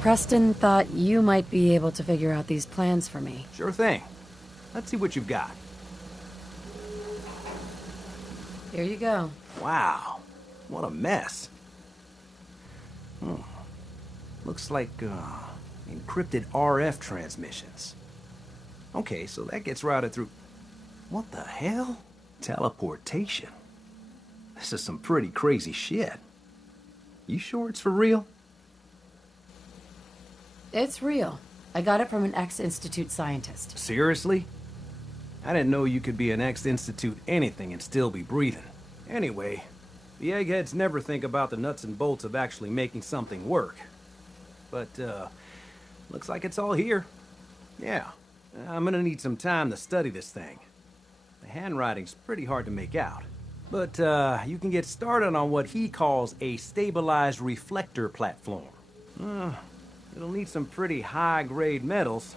Preston thought you might be able to figure out these plans for me. Sure thing. Let's see what you've got. Here you go. Wow, what a mess. Looks like, encrypted RF transmissions. Okay, so that gets routed through... What the hell? Teleportation. This is some pretty crazy shit. You sure it's for real? It's real. I got it from an ex-Institute scientist. Seriously? I didn't know you could be an ex-Institute anything and still be breathing. Anyway, the eggheads never think about the nuts and bolts of actually making something work. But, looks like it's all here. Yeah, I'm gonna need some time to study this thing. The handwriting's pretty hard to make out. But, you can get started on what he calls a stabilized reflector platform. It'll need some pretty high-grade metals,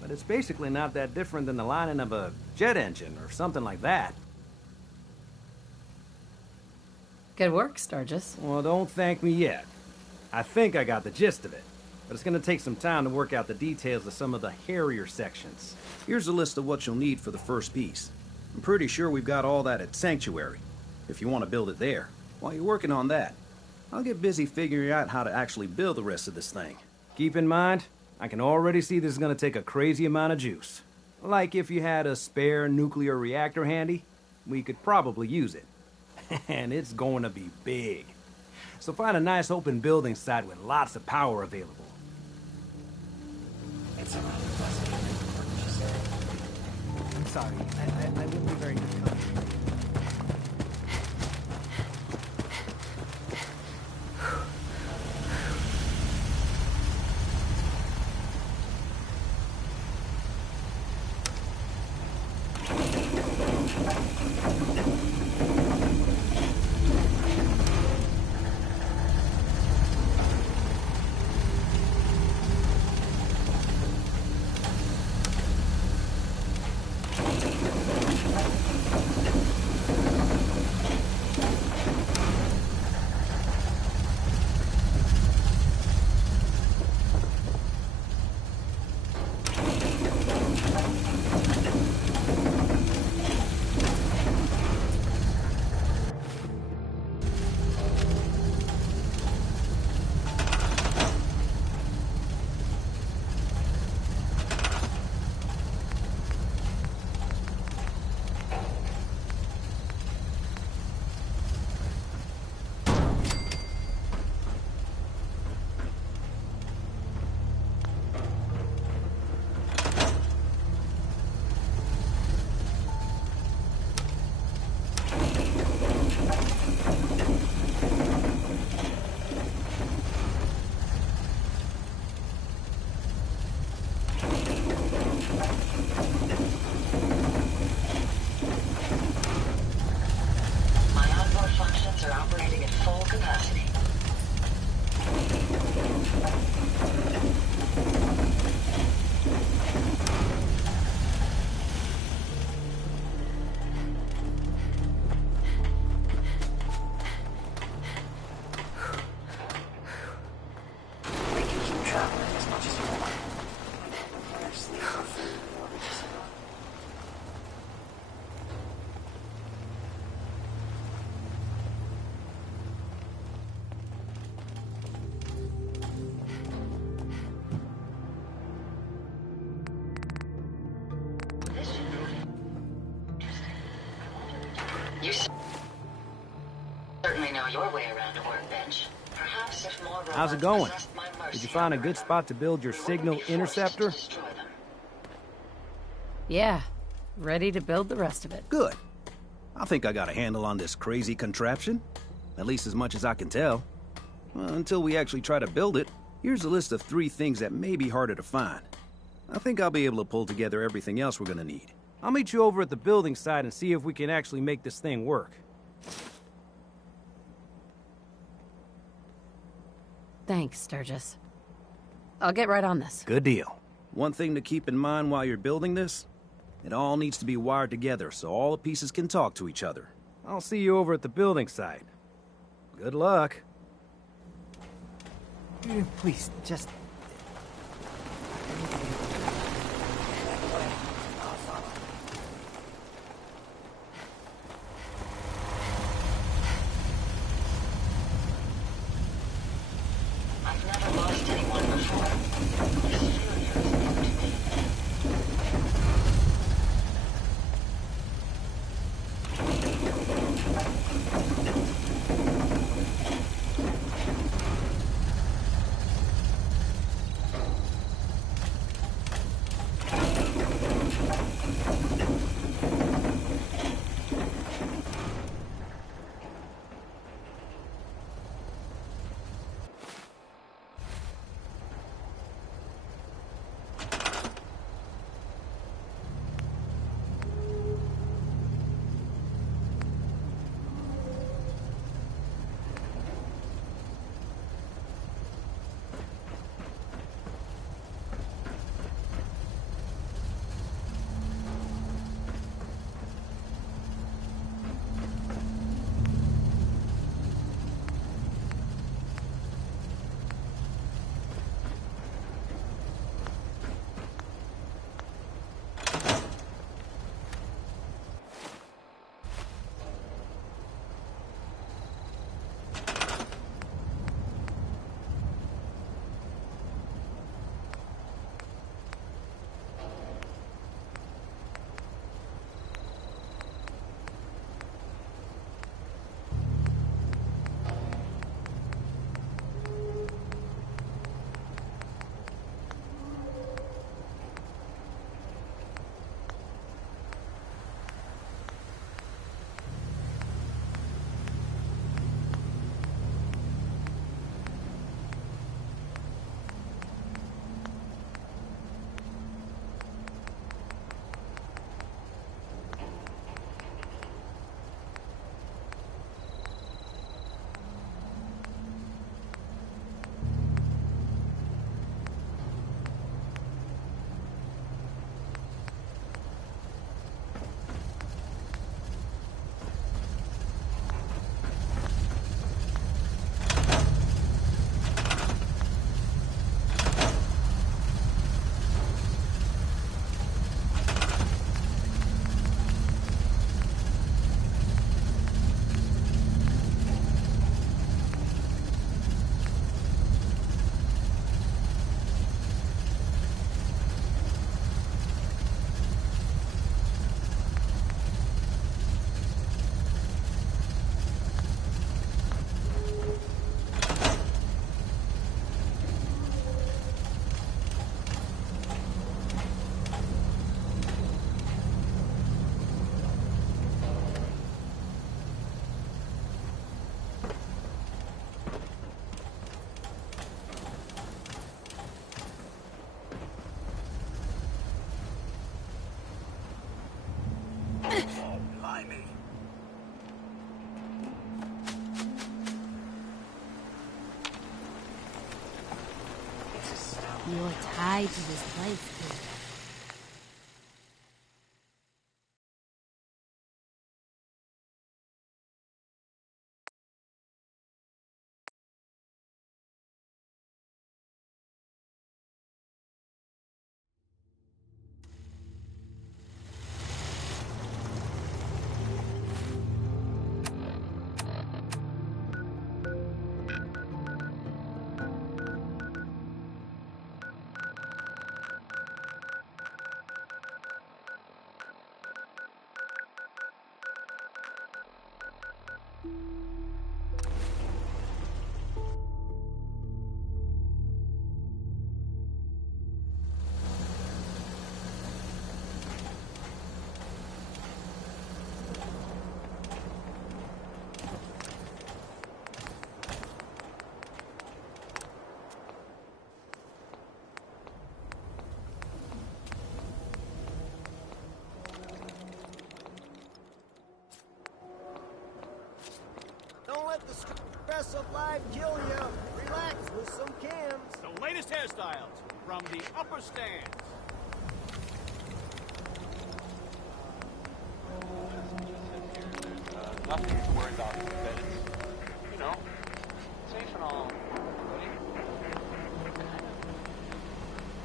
but it's basically not that different than the lining of a jet engine or something like that. Good work, Sturgis. Well, don't thank me yet. I think I got the gist of it, but it's gonna take some time to work out the details of some of the hairier sections. Here's a list of what you'll need for the first piece. I'm pretty sure we've got all that at Sanctuary, if you want to build it there. While you're working on that, I'll get busy figuring out how to actually build the rest of this thing. Keep in mind, I can already see this is gonna take a crazy amount of juice. Like if you had a spare nuclear reactor handy, we could probably use it. And it's going to be big. So find a nice open building site with lots of power available. I'm sorry, I wouldn't be very good company. You certainly know your way around a workbench. Perhaps if more robots How's it going? possessed my mercy Did you find a good spot to build your we wouldn't signal be forced to interceptor? destroy them. Yeah, ready to build the rest of it. Good. I think I got a handle on this crazy contraption. At least as much as I can tell. Well, until we actually try to build it, here's a list of 3 things that may be harder to find. I think I'll be able to pull together everything else we're gonna need. I'll meet you over at the building site and see if we can actually make this thing work. Thanks, Sturgis. I'll get right on this. Good deal. One thing to keep in mind while you're building this, it all needs to be wired together so all the pieces can talk to each other. I'll see you over at the building site. Good luck. Please, just You're tied to this place, kid. Don't let the stress of life kill you. Relax with some cams. The latest hairstyles from the upper stands. Nothing to worry about. But it's, you know, safe and all.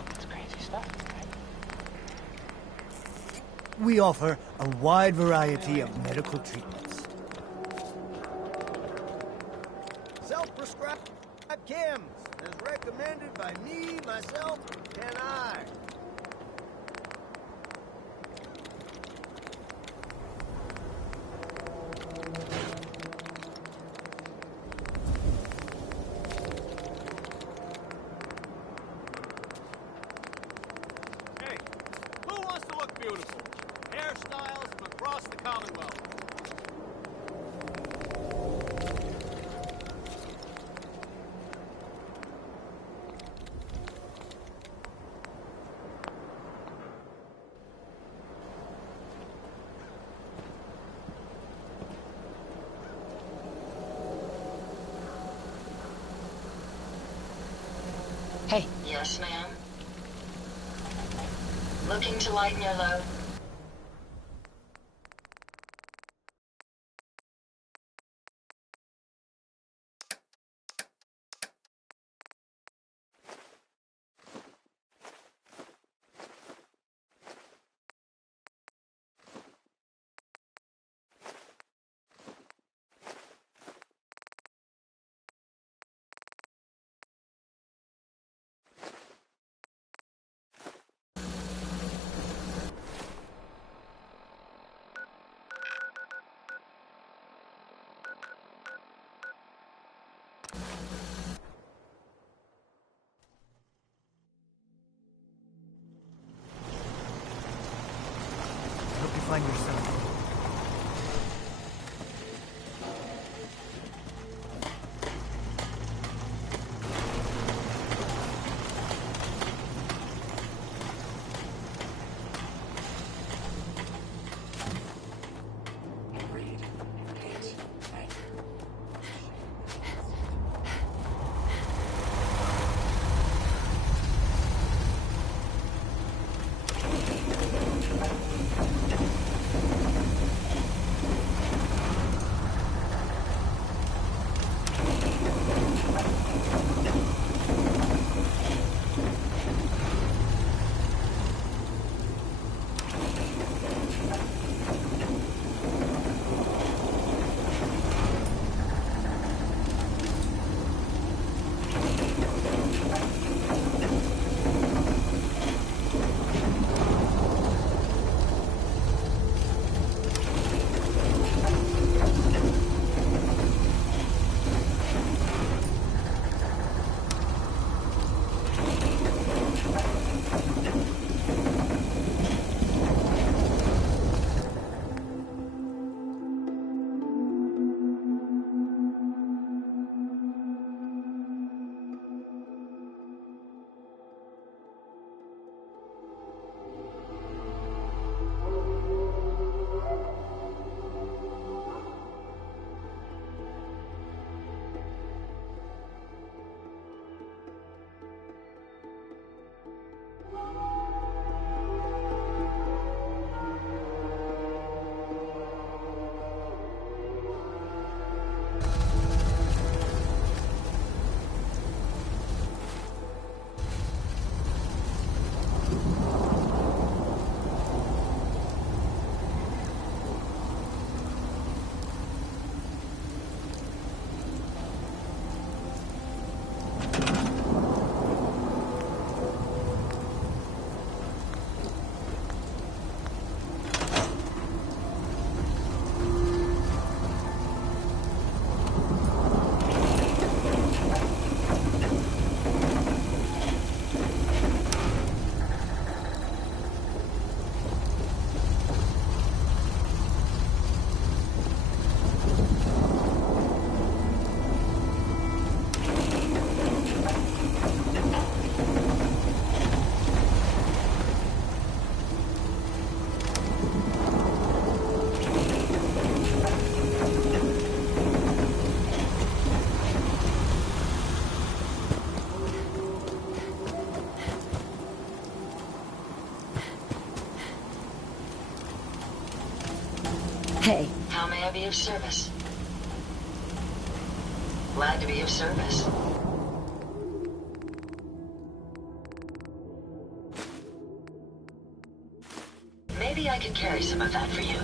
It's crazy stuff, right? We offer a wide variety of medical treatments. Self-prescribed chems, as recommended by me, myself, and I. Hey, who wants to look beautiful? Hairstyles from across the Commonwealth. Hey, Yes, ma'am. Looking to lighten your load? Hope you find yourself. be of service. Glad to be of service. Maybe I could carry some of that for you.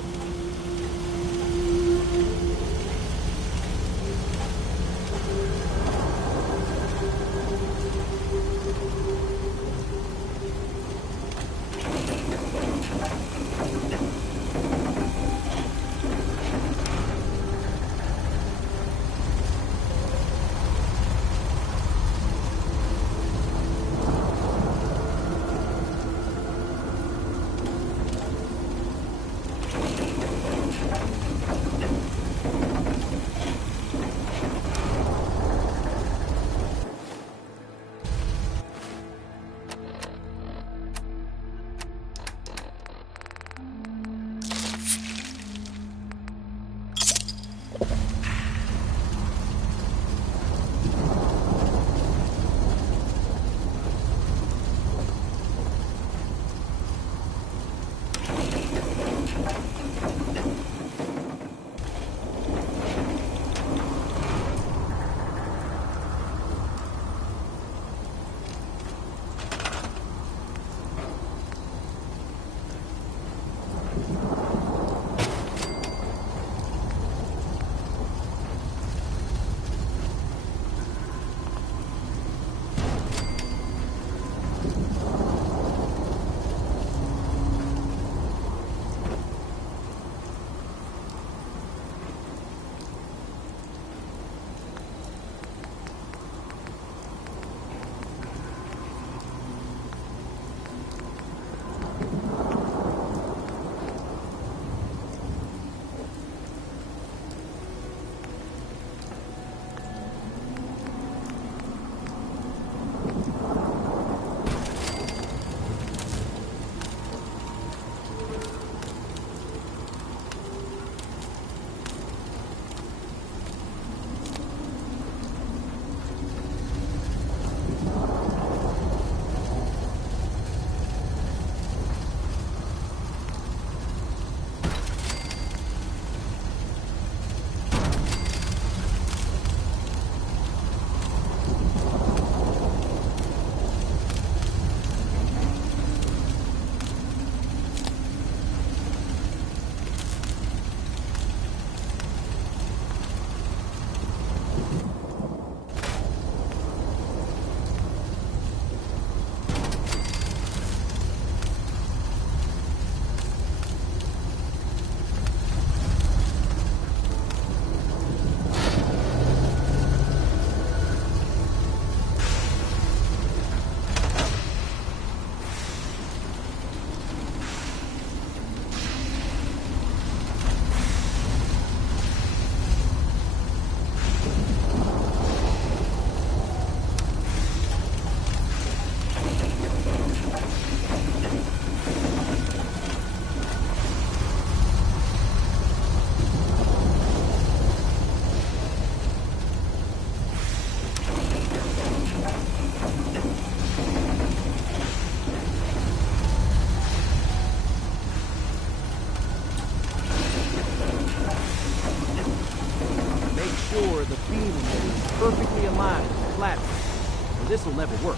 perfectly aligned with the platform, or this will never work.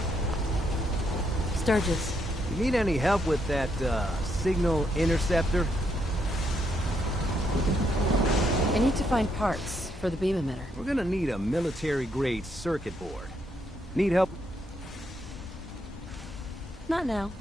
Sturgis. You need any help with that, signal interceptor? I need to find parts for the beam emitter. We're gonna need a military-grade circuit board. Need help? Not now.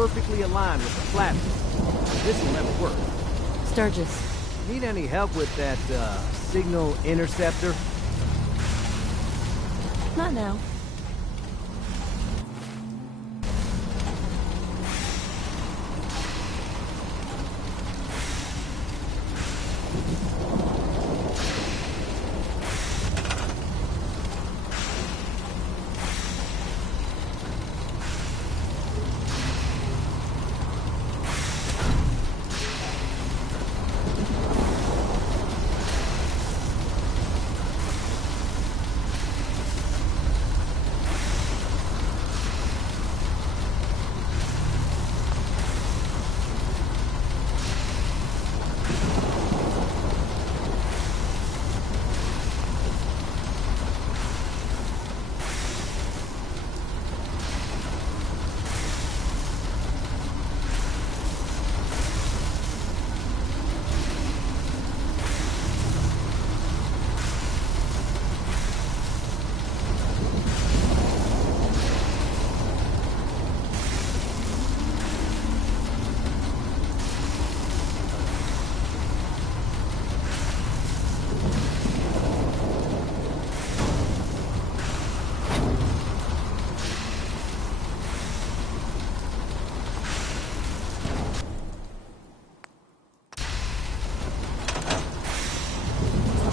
perfectly aligned with the platform. This will never work. Sturgis. Need any help with that, signal interceptor? Not now.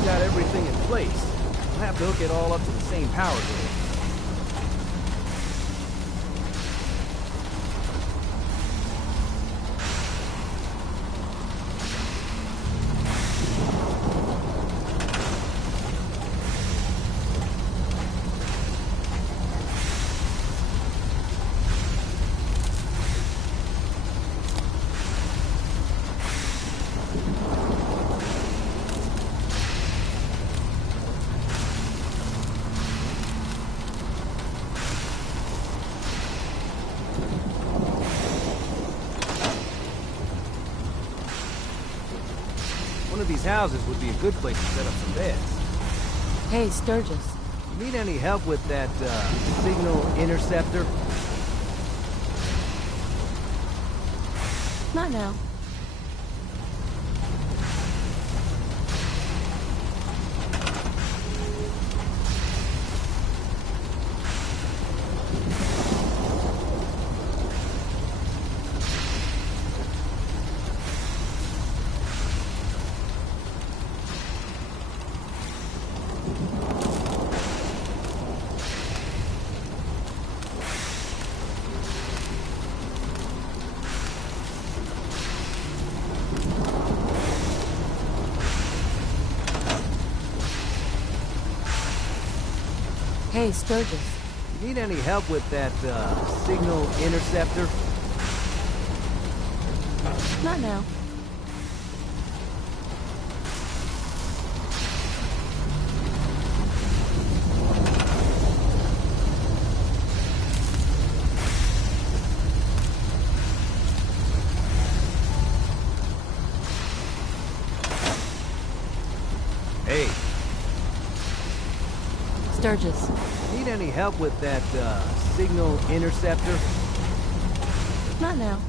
Got everything in place. We'll have to hook it all up to the same power grid. One of these houses would be a good place to set up some beds. Hey, Sturgis. Need any help with that, signal interceptor? Not now. Hey, Sturgis. Need any help with that, signal interceptor? Not now. Hey, Sturgis. need any help with that, signal interceptor? Not now.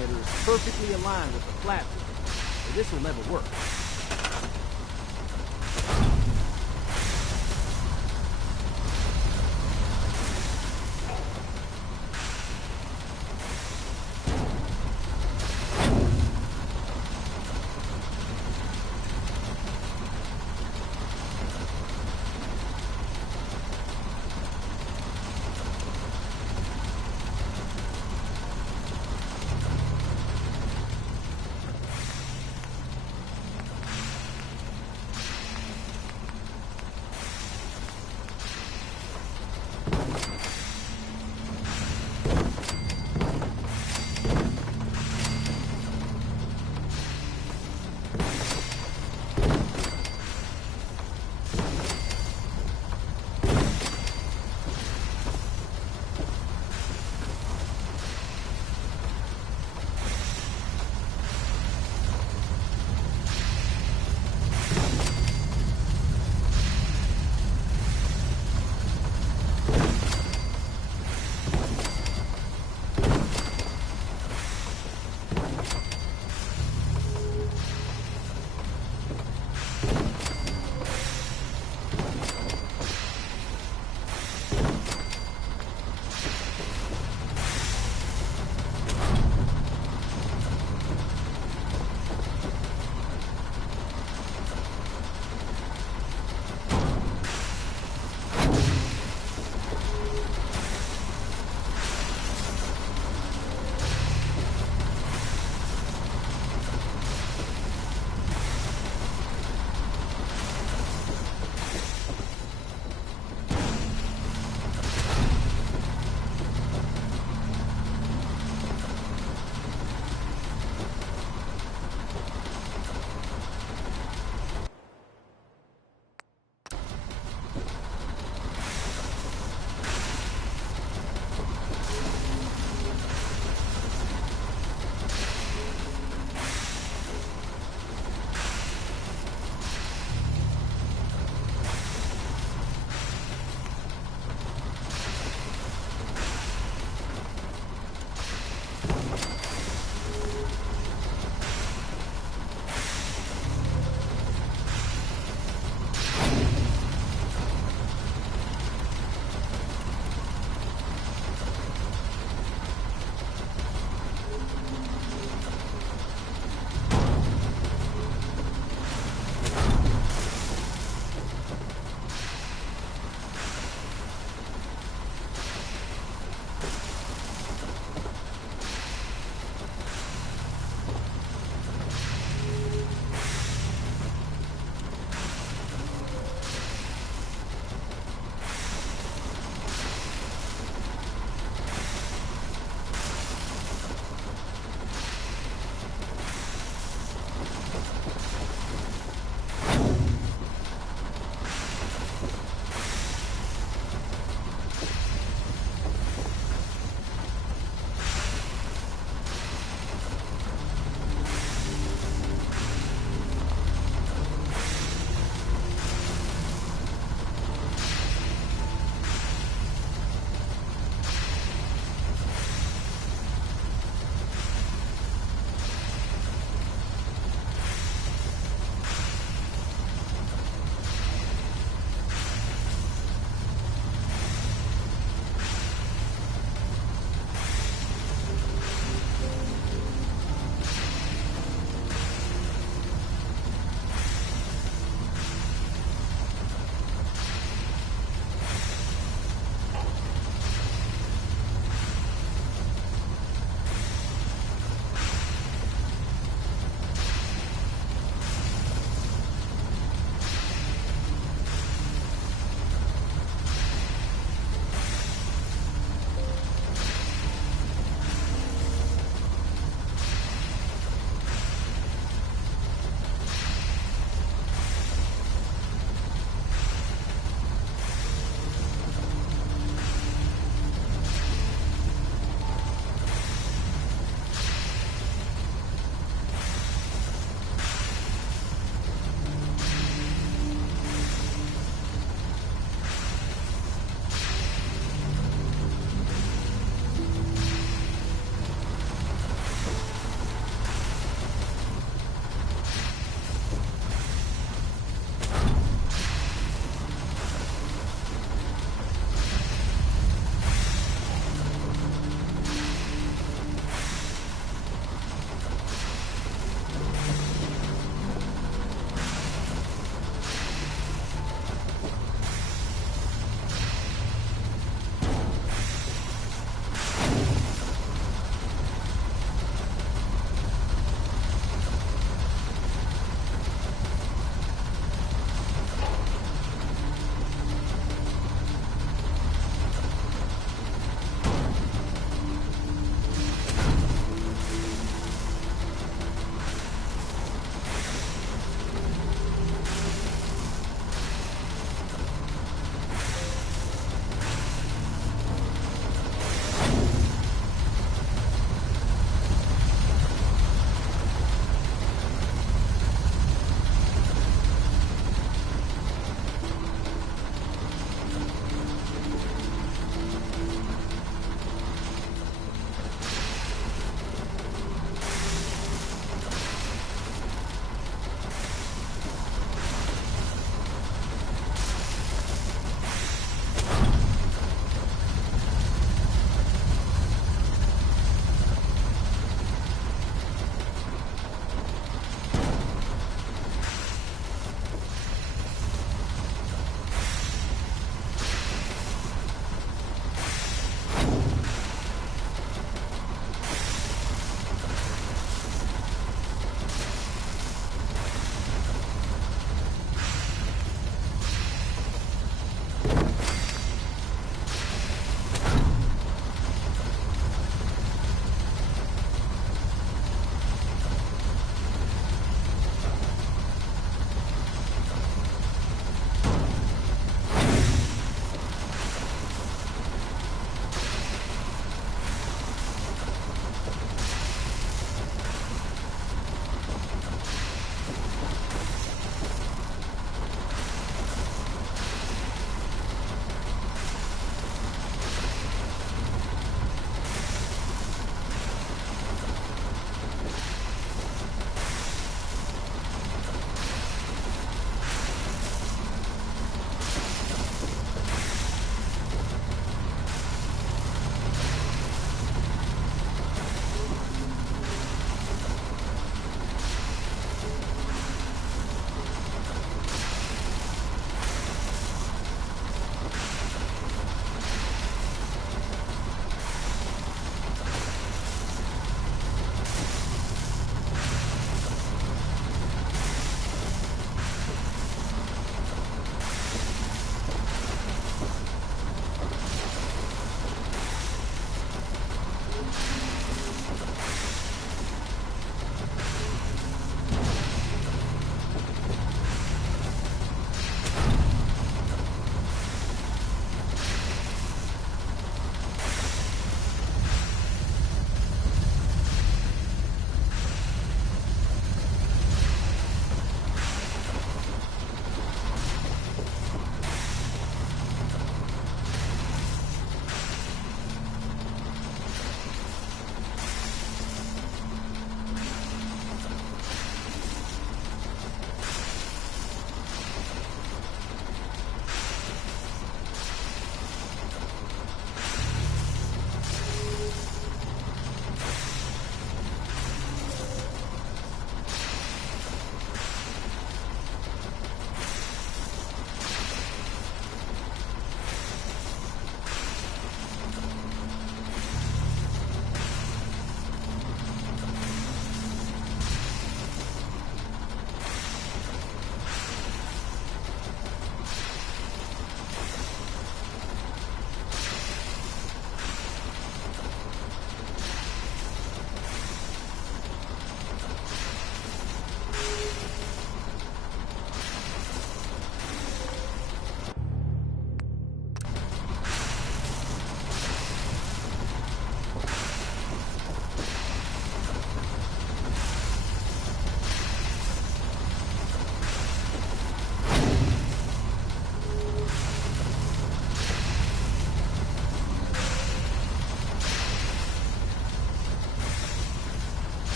transmitter is perfectly aligned with the platform, so this will never work.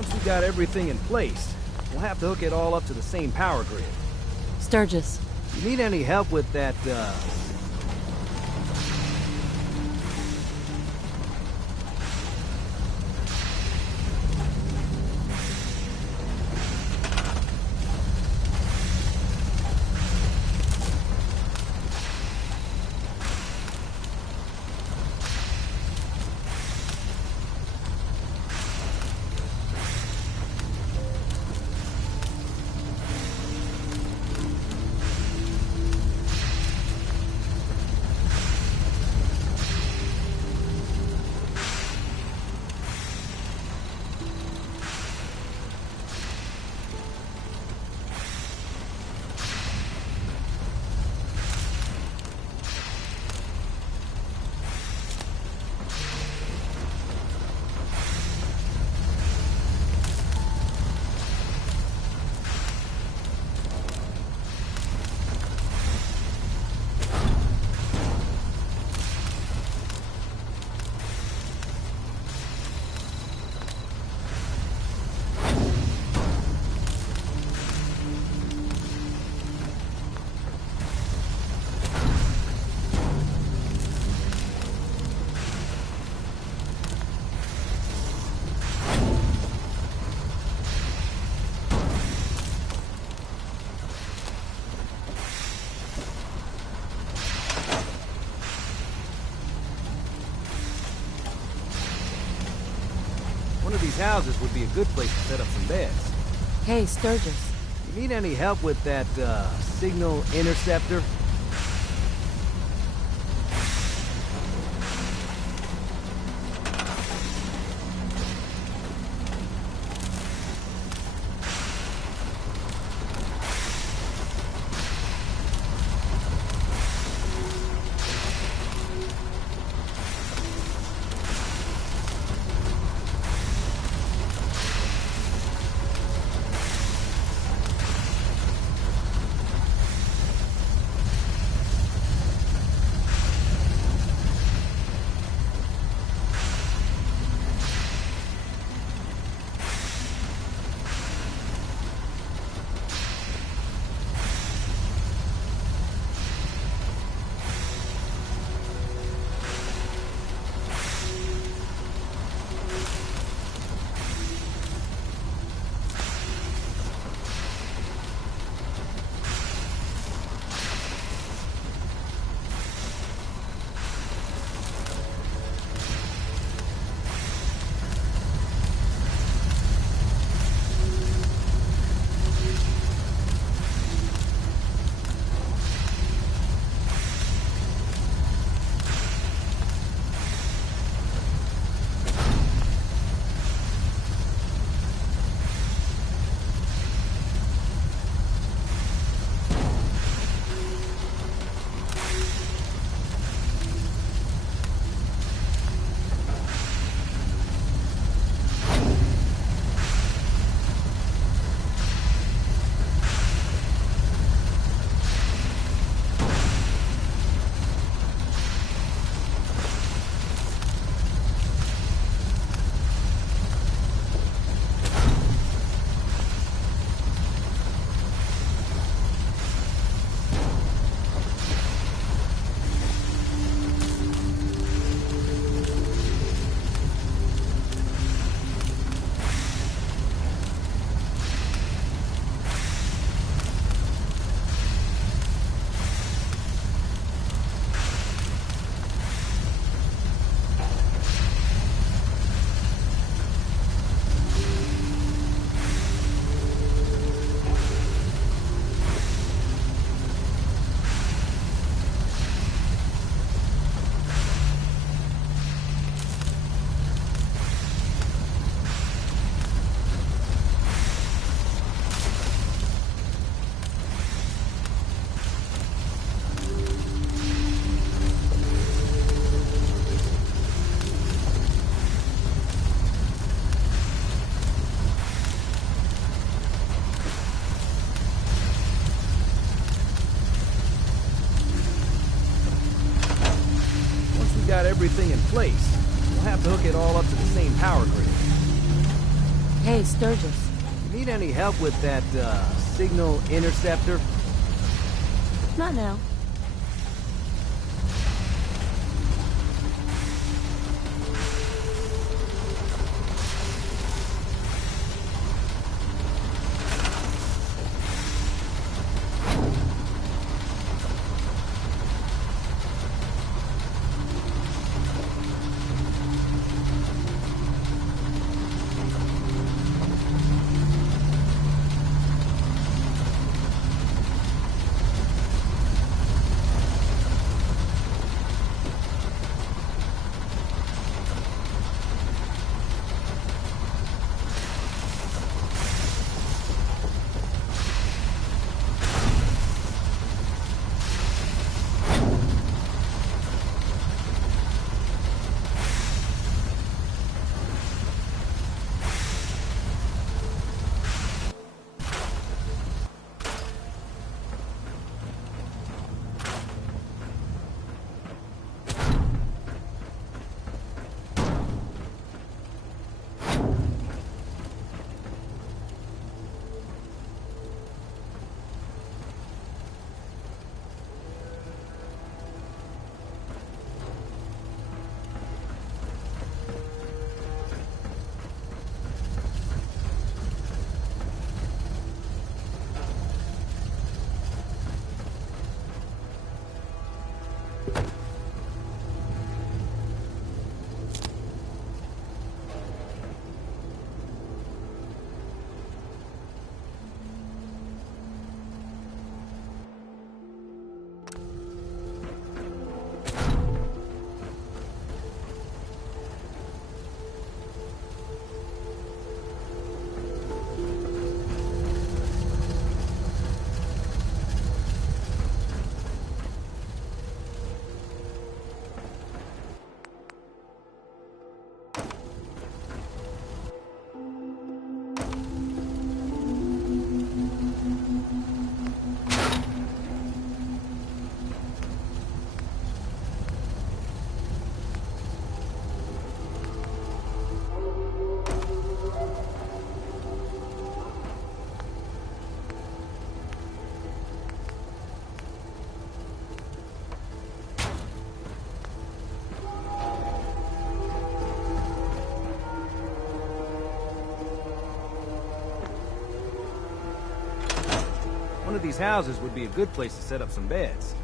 Once we got everything in place, we'll have to hook it all up to the same power grid. Sturgis. You need any help with that, one of these houses would be a good place to set up some beds. Hey, Sturgis. You need any help with that, signal interceptor? Everything in place, we'll have to hook it all up to the same power grid. Hey, Sturgis. You need any help with that, signal interceptor? Not now. One of these houses would be a good place to set up some beds.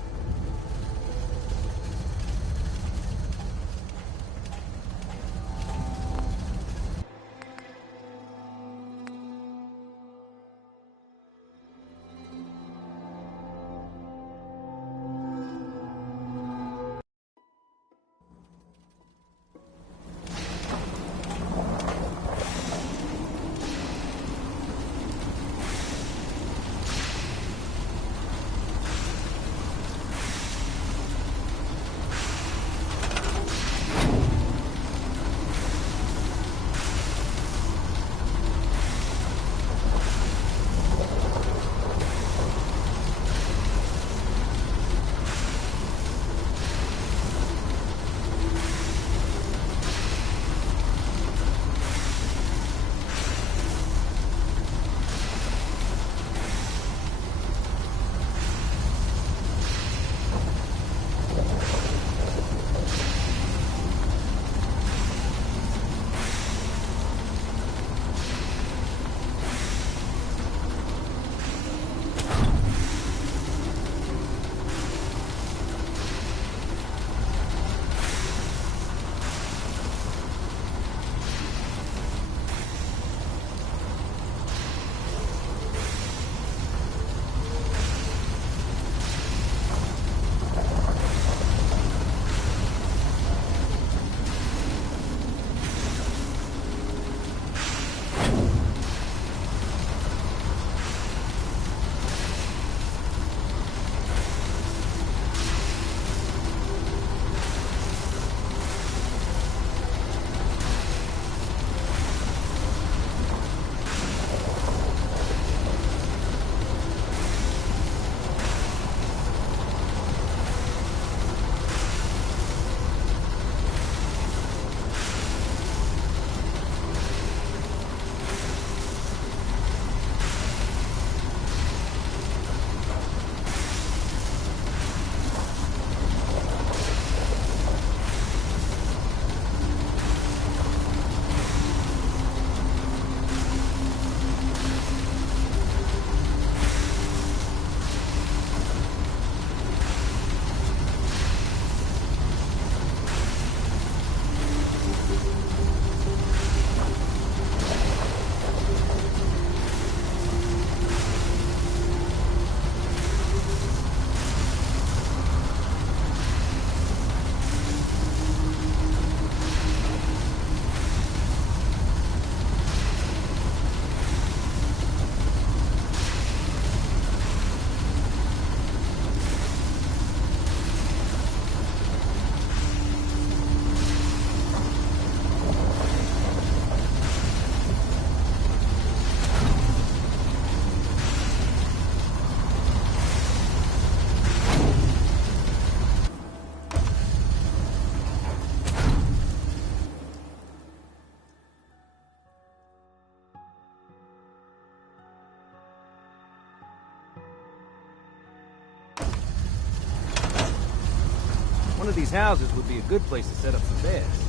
One of these houses would be a good place to set up some beds.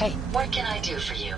Hey, What can I do for you?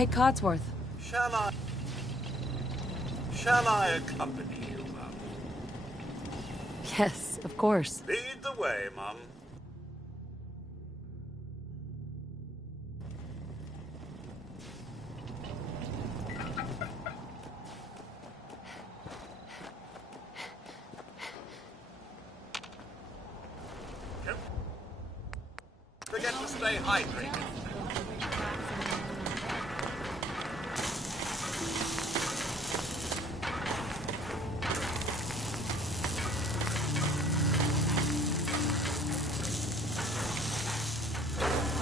Hey, Codsworth. Shall I accompany you, Mum? Yes, of course. Lead the way, Mum. stay hydrated.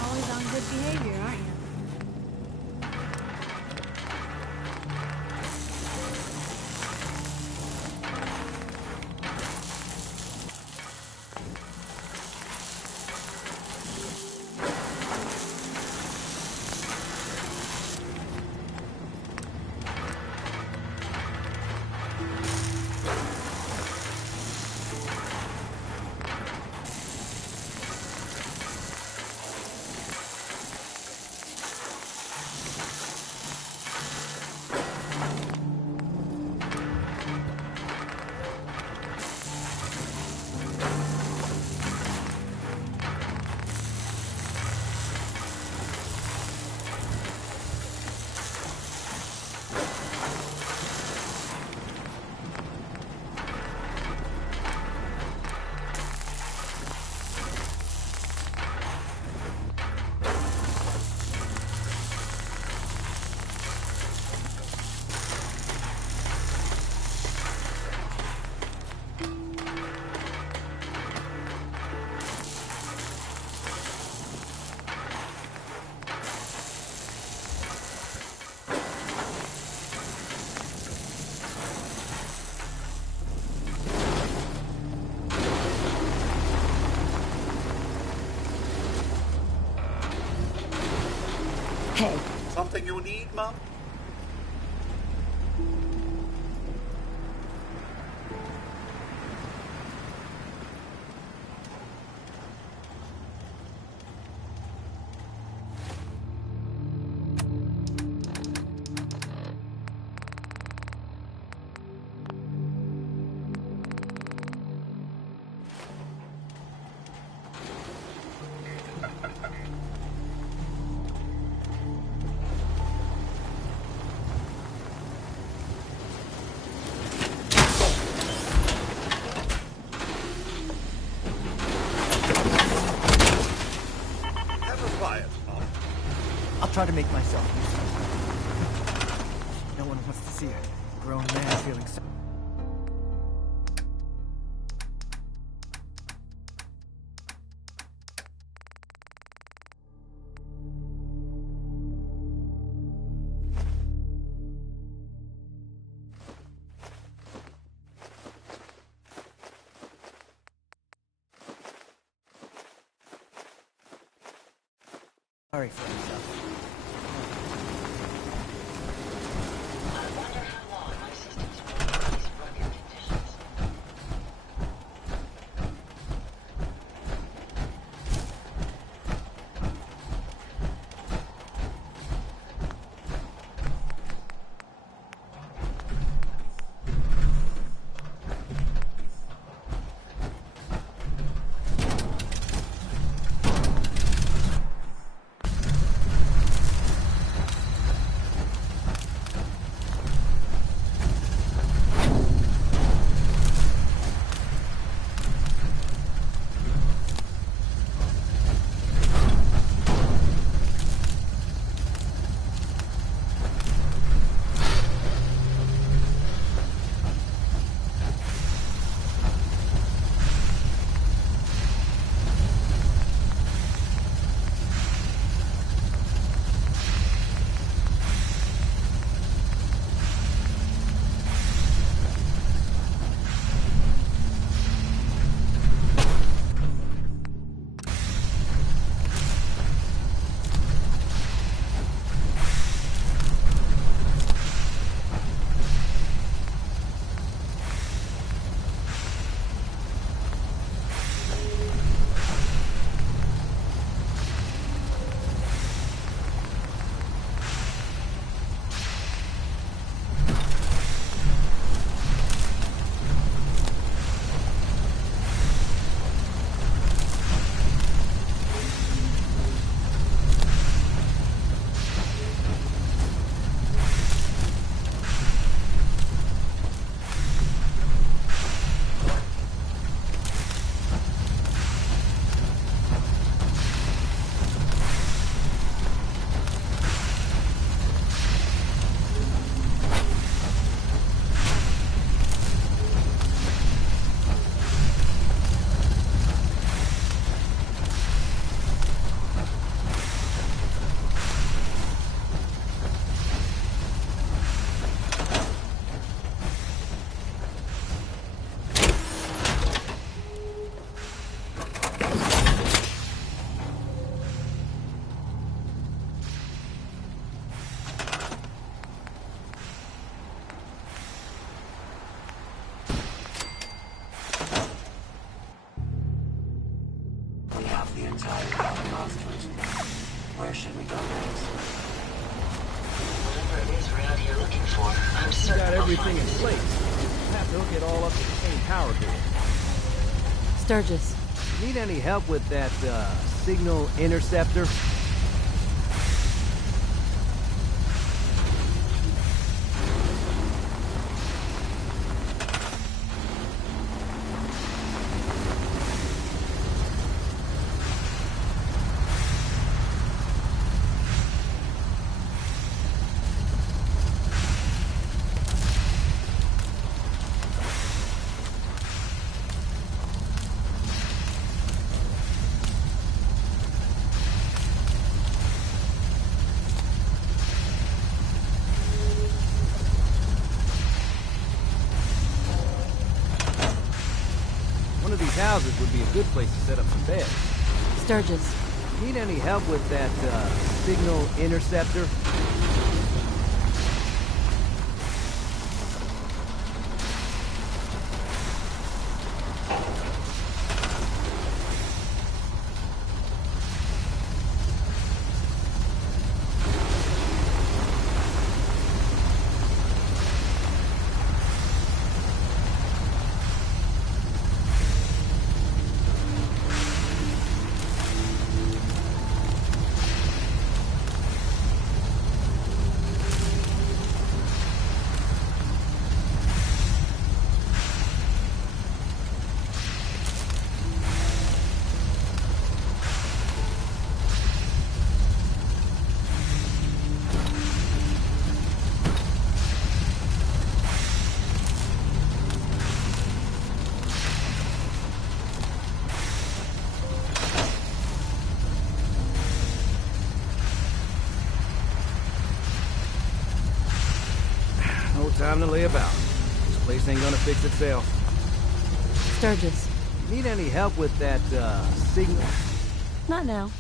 Always on good behavior, aren't you? Hey, Something you need, Mom? Have a quiet, Mom. I'll try to make myself useful. No one wants to see a grown man feeling so... Sorry for myself. I wonder how long my systems will run in these rugged conditions. the entire Holocaust. Where should we go next? Whatever it is we're out here looking for, I'm We certain got we'll everything find in it. place. We'll have to hook it all up to the same power grid. Sturgis. Need any help with that, signal interceptor? One of these houses would be a good place to set up some beds. Sturgis. Need any help with that, signal interceptor? No time to lay about. This place ain't gonna fix itself. Sturgis. Need any help with that, signal? Not now.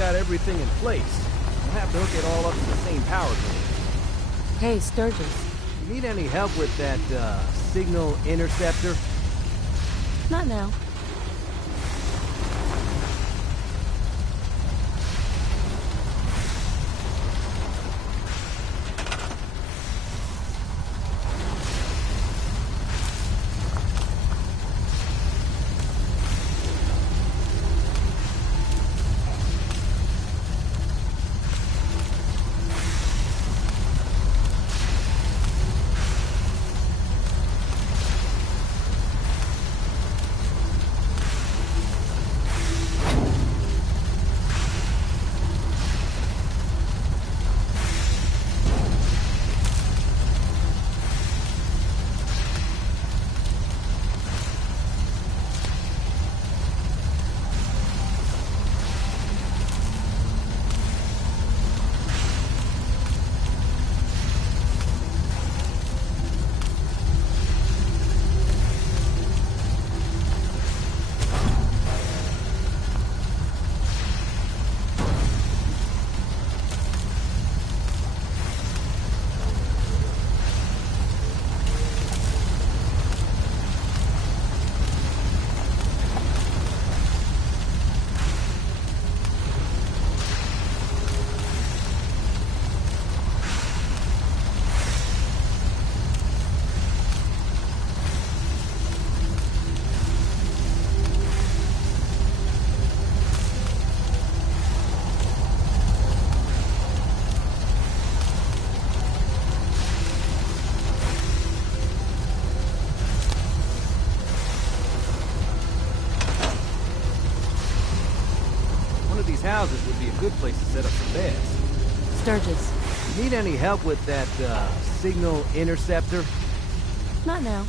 got everything in place. We'll have to hook it all up to the same power grid. Hey, Sturgis. You need any help with that, signal interceptor? Not now. These houses would be a good place to set up some beds. Sturgis. You need any help with that, signal interceptor? Not now.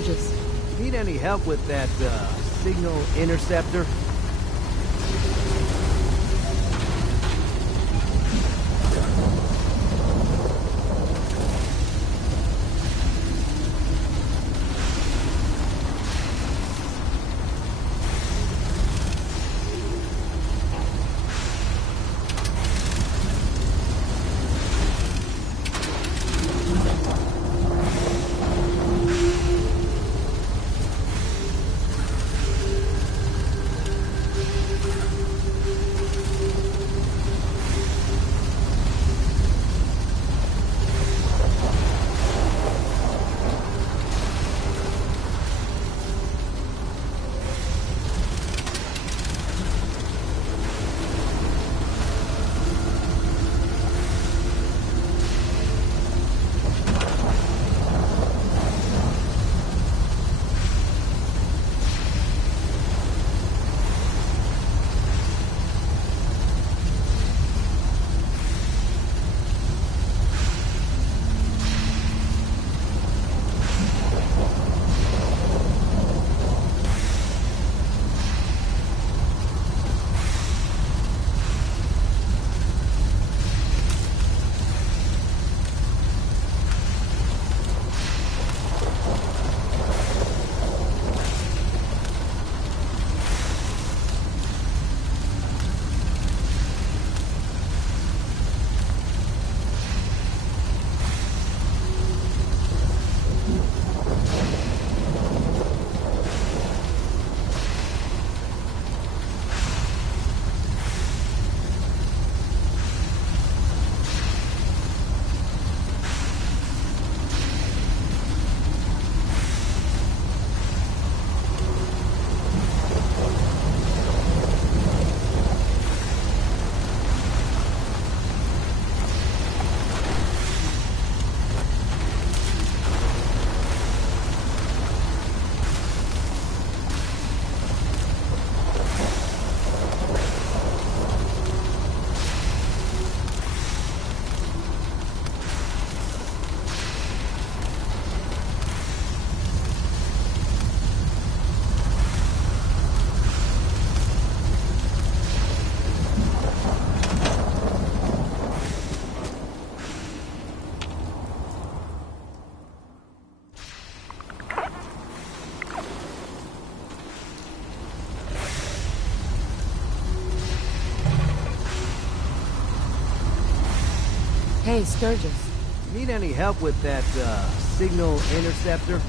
Sturgis. Need any help with that, signal interceptor? Hey, Sturgis. Need any help with that, signal interceptor?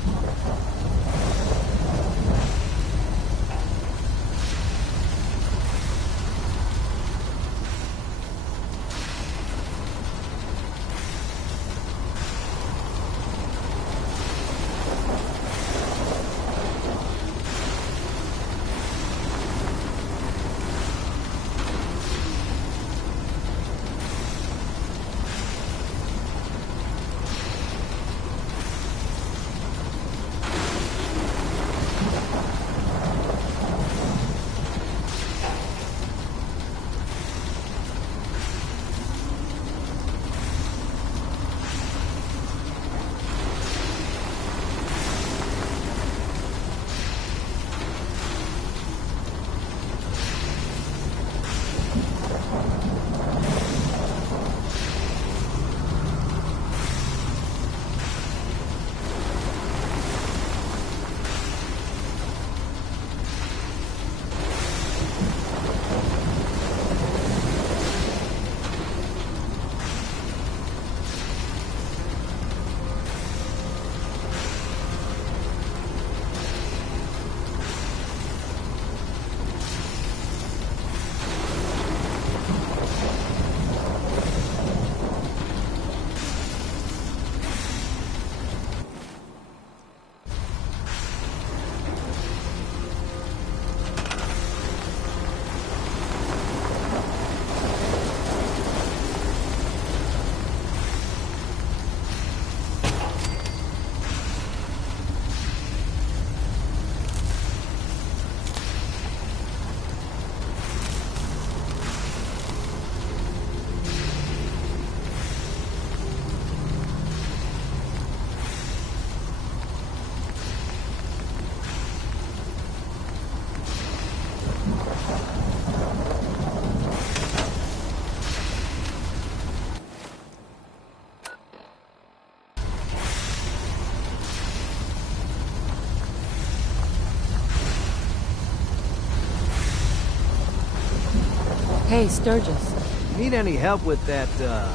Hey, Sturgis. Need any help with that,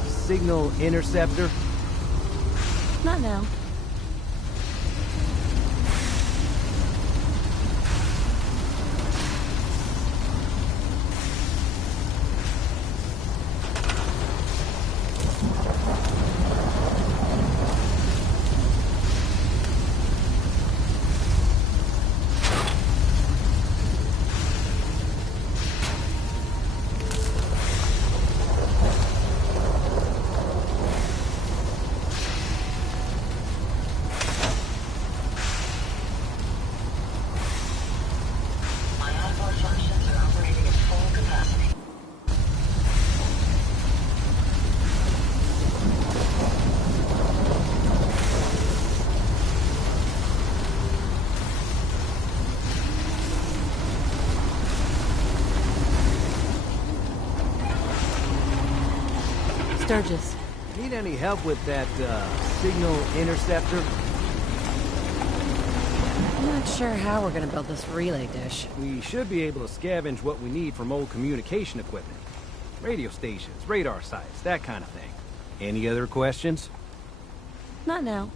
signal interceptor? Not now. My onboard functions are operating at full capacity. Sturgis. Need any help with that, signal interceptor? I'm not sure how we're gonna build this relay dish. We should be able to scavenge what we need from old communication equipment. Radio stations, radar sites, that kind of thing. Any other questions? Not now.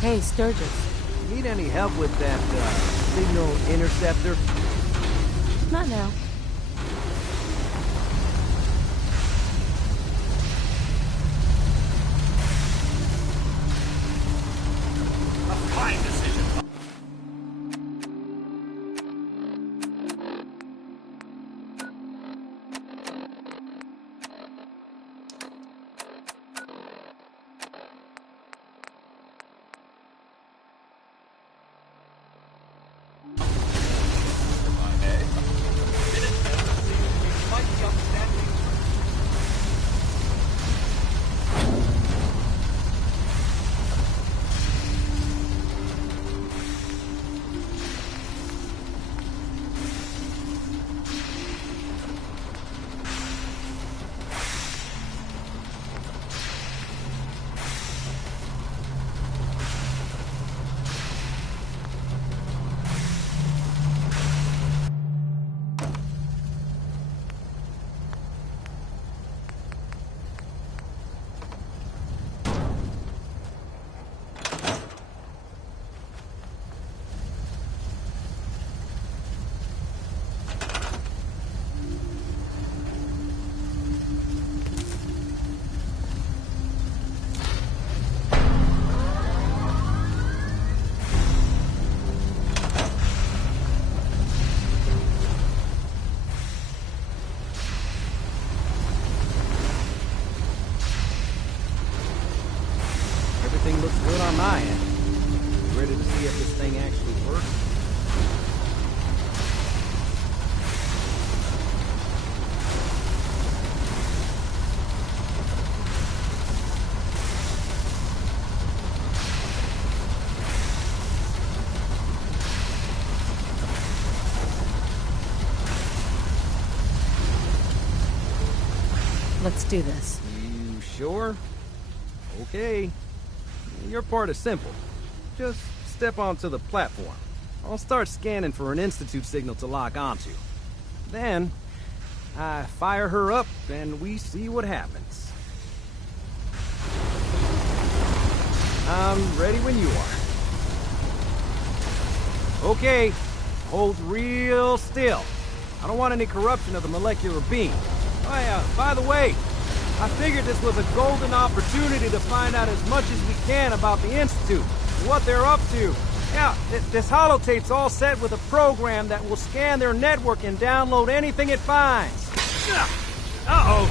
Hey, Sturgis. Need any help with that, signal interceptor? Not now. Fine decision. Let's do this. You sure? Okay. Your part is simple. Just step onto the platform. I'll start scanning for an Institute signal to lock onto. Then, I fire her up and we see what happens. I'm ready when you are. Okay, hold real still. I don't want any corruption of the molecular beam. Oh yeah, by the way, I figured this was a golden opportunity to find out as much as we can about the Institute, what they're up to. Yeah, this holotape's all set with a program that will scan their network and download anything it finds. Uh-oh.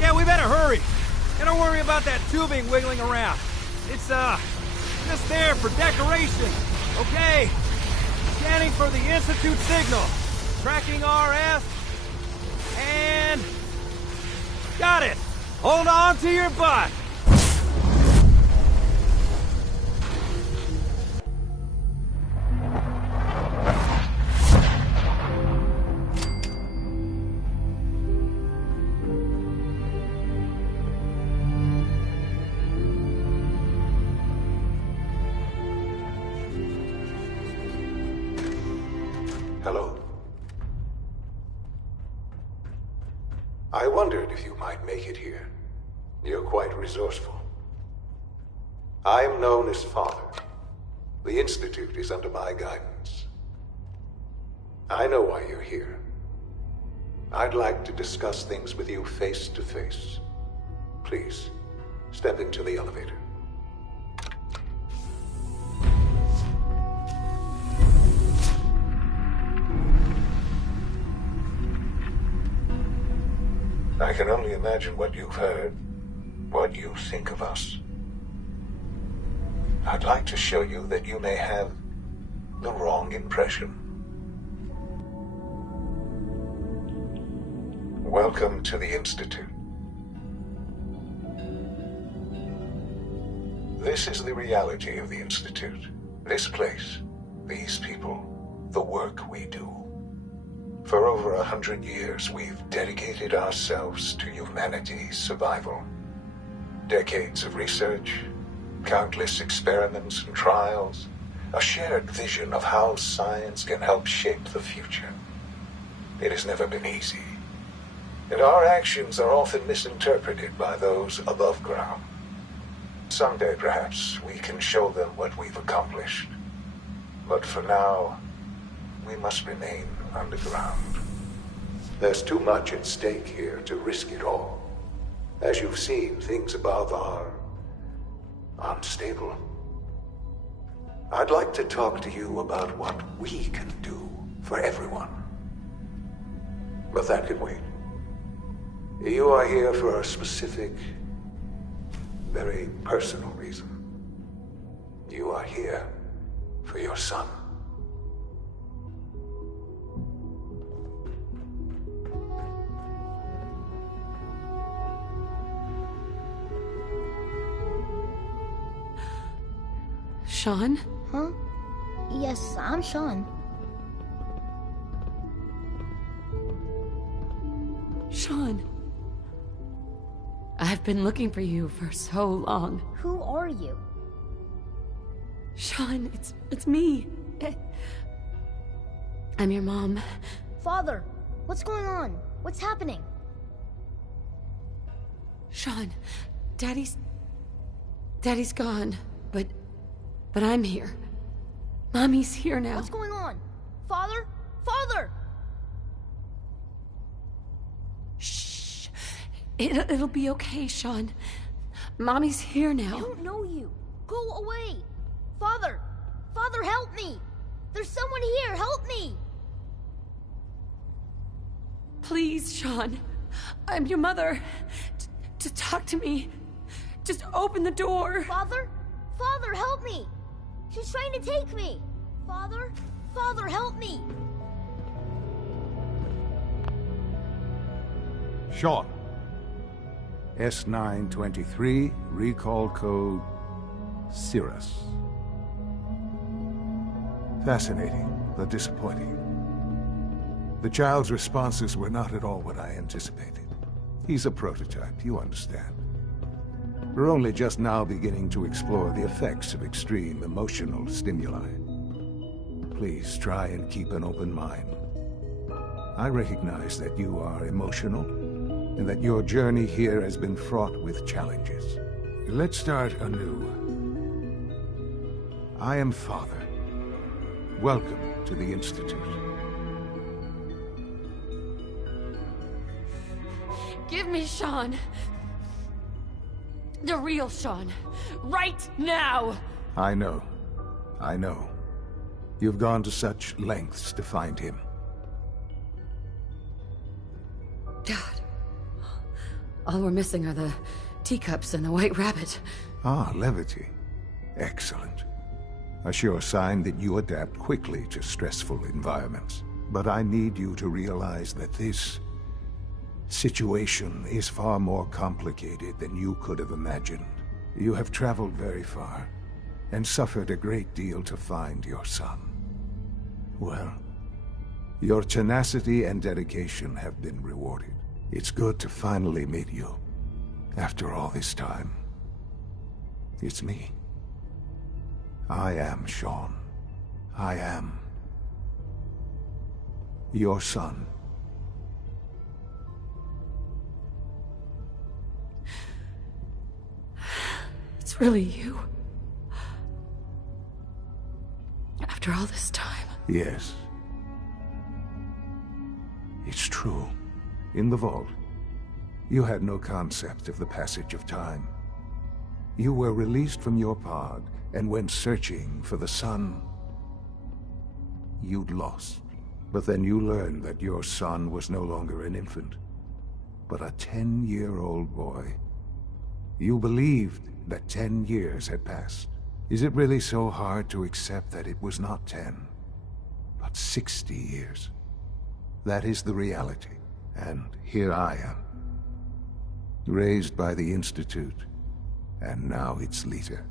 Yeah, we better hurry. And don't worry about that tubing wiggling around. It's, just there for decoration. Okay. Scanning for the Institute signal. Tracking RF. And... got it! Hold on to your butt! Hello. I wondered if you might make it here. You're quite resourceful. I'm known as Father. The Institute is under my guidance. I know why you're here. I'd like to discuss things with you face to face. Please, step into the elevator. I can only imagine what you've heard, what you think of us. I'd like to show you that you may have the wrong impression. Welcome to the Institute. This is the reality of the Institute. This place, these people, the work we do. For over 100 years, we've dedicated ourselves to humanity's survival. Decades of research, countless experiments and trials, a shared vision of how science can help shape the future. It has never been easy, and our actions are often misinterpreted by those above ground. Someday, perhaps, we can show them what we've accomplished. But for now, we must remain underground. There's too much at stake here to risk it all. As you've seen, things above are unstable. I'd like to talk to you about what we can do for everyone. But that can wait. You are here for a specific, very personal reason. You are here for your son. Sean? Huh? Yes, I'm Sean. Sean. I've been looking for you for so long. Who are you? Sean, it's me. I'm your mom. Father, what's going on? What's happening? Sean, Daddy's gone, but I'm here. Mommy's here now. What's going on? Father? Father! Shh. It'll be okay, Sean. Mommy's here now. I don't know you. Go away. Father! Father, help me! There's someone here, help me! Please, Sean. I'm your mother. To talk to me. Just open the door. Father? Father, help me! She's trying to take me! Father? Father, help me! Sean. S923, recall code Cirrus. Fascinating, but disappointing. The child's responses were not at all what I anticipated. He's a prototype, you understand. We're only just now beginning to explore the effects of extreme emotional stimuli. Please try and keep an open mind. I recognize that you are emotional, and that your journey here has been fraught with challenges. Let's start anew. I am Father. Welcome to the Institute. Give me Sean. The real Sean. Right now! I know. I know. You've gone to such lengths to find him. God. All we're missing are the teacups and the white rabbit. Ah, levity. Excellent. A sure sign that you adapt quickly to stressful environments. But I need you to realize that this situation is far more complicated than you could have imagined. You have traveled very far, and suffered a great deal to find your son. Well, your tenacity and dedication have been rewarded. It's good to finally meet you. After all this time, it's me. I am Sean. I am your son. It's really you. After all this time. Yes. It's true. In the vault, you had no concept of the passage of time. You were released from your pod and went searching for the son you'd lost. But then you learned that your son was no longer an infant, but a 10-year-old boy. You believed that 10 years had passed. Is it really so hard to accept that it was not 10, but 60 years? That is the reality. And here I am, raised by the Institute, and now its leader.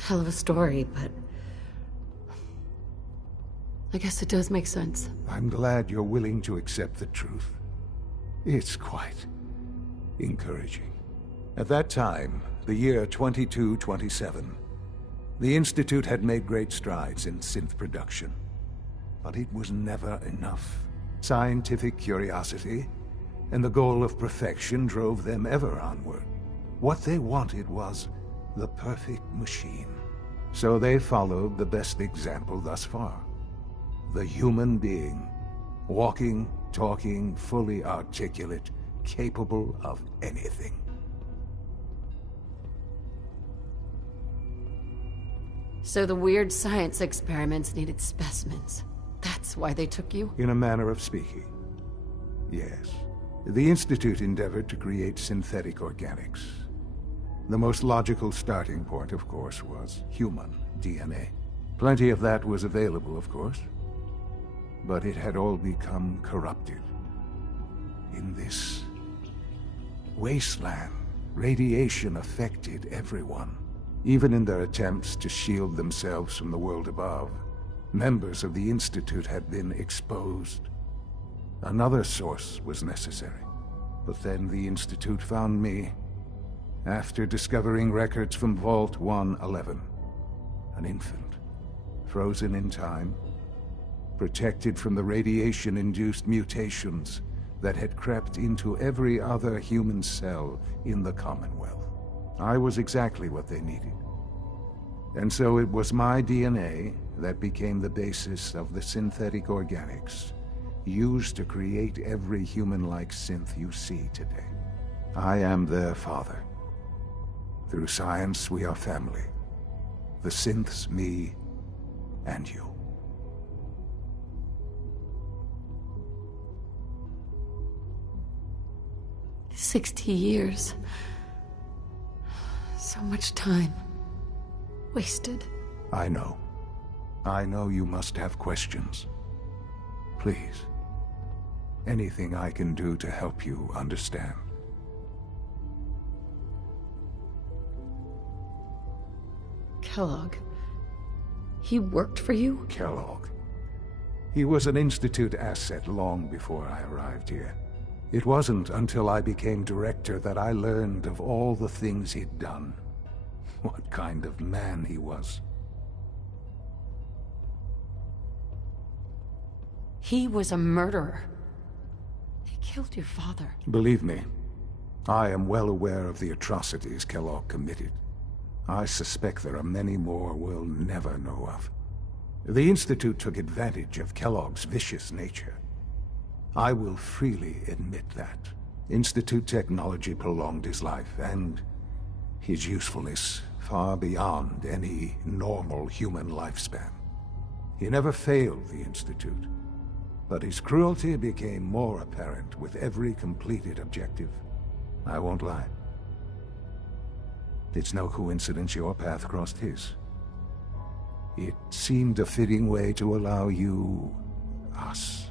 Hell of a story, but I guess it does make sense. I'm glad you're willing to accept the truth. It's quite encouraging. At that time, the year 2227, the Institute had made great strides in synth production. But it was never enough. Scientific curiosity and the goal of perfection drove them ever onward. What they wanted was the perfect machine. So they followed the best example thus far. The human being. Walking, talking, fully articulate, capable of anything. So the weird science experiments needed specimens. That's why they took you? In a manner of speaking, yes. The Institute endeavored to create synthetic organics. The most logical starting point, of course, was human DNA. Plenty of that was available, of course. But it had all become corrupted. In this wasteland, radiation affected everyone. Even in their attempts to shield themselves from the world above, members of the Institute had been exposed. Another source was necessary. But then the Institute found me, after discovering records from Vault 111. An infant, frozen in time, protected from the radiation-induced mutations that had crept into every other human cell in the Commonwealth. I was exactly what they needed. And so it was my DNA that became the basis of the synthetic organics used to create every human-like synth you see today. I am their father. Through science, we are family. The synths, me, and you. "60 years. So much time. Wasted." I know. I know you must have questions. Please. Anything I can do to help you understand. Kellogg. He worked for you? Kellogg. He was an Institute asset long before I arrived here. It wasn't until I became director that I learned of all the things he'd done. What kind of man he was. He was a murderer. He killed your father. Believe me, I am well aware of the atrocities Kellogg committed. I suspect there are many more we'll never know of. The Institute took advantage of Kellogg's vicious nature. I will freely admit that. Institute technology prolonged his life, and his usefulness far beyond any normal human lifespan. He never failed the Institute, but his cruelty became more apparent with every completed objective. I won't lie. It's no coincidence your path crossed his. It seemed a fitting way to allow you, us,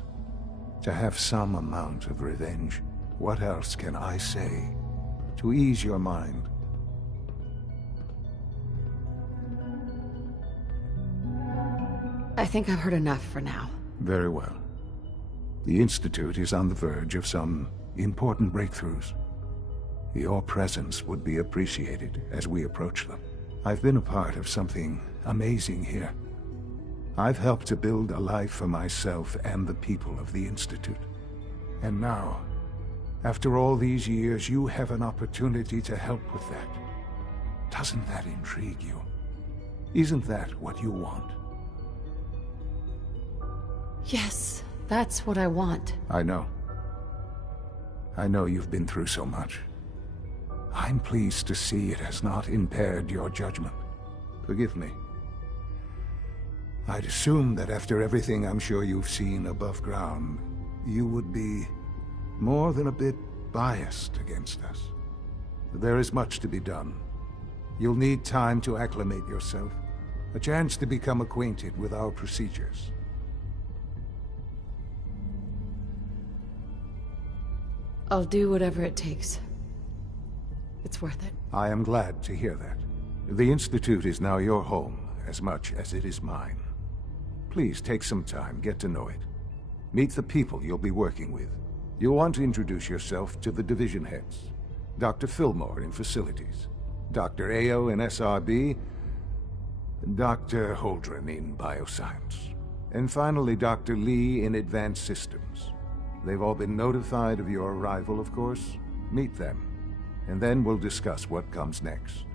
to have some amount of revenge. What else can I say to ease your mind? I think I've heard enough for now. Very well. The Institute is on the verge of some important breakthroughs. Your presence would be appreciated as we approach them. I've been a part of something amazing here. I've helped to build a life for myself and the people of the Institute. And now, after all these years, you have an opportunity to help with that. Doesn't that intrigue you? Isn't that what you want? Yes, that's what I want. I know. I know you've been through so much. I'm pleased to see it has not impaired your judgment. Forgive me. I'd assume that after everything I'm sure you've seen above ground, you would be more than a bit biased against us. There is much to be done. You'll need time to acclimate yourself, a chance to become acquainted with our procedures. I'll do whatever it takes. It's worth it. I am glad to hear that. The Institute is now your home, as much as it is mine. Please take some time, get to know it. Meet the people you'll be working with. You'll want to introduce yourself to the division heads. Dr. Fillmore in Facilities, Dr. Ayo in SRB, Dr. Holdren in Bioscience, and finally Dr. Lee in Advanced Systems. They've all been notified of your arrival, of course. Meet them, and then we'll discuss what comes next.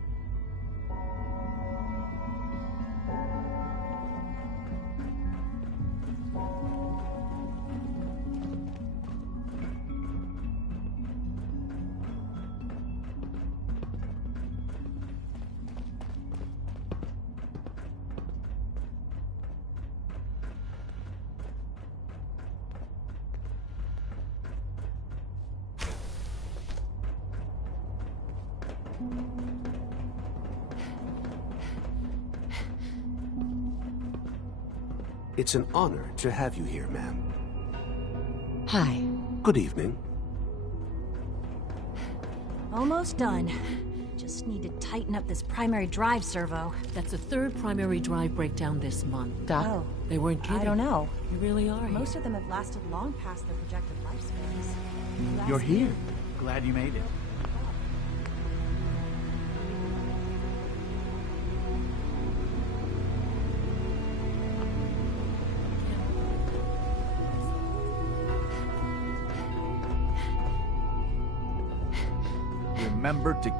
It's an honor to have you here, ma'am. Hi. Good evening. Almost done. Just need to tighten up this primary drive servo. That's the third primary drive breakdown this month. Doc, Oh. They weren't kidding. I don't know. You really are. Most of them have lasted long past their projected lifespans. You're here. Glad you made it. Remember to keep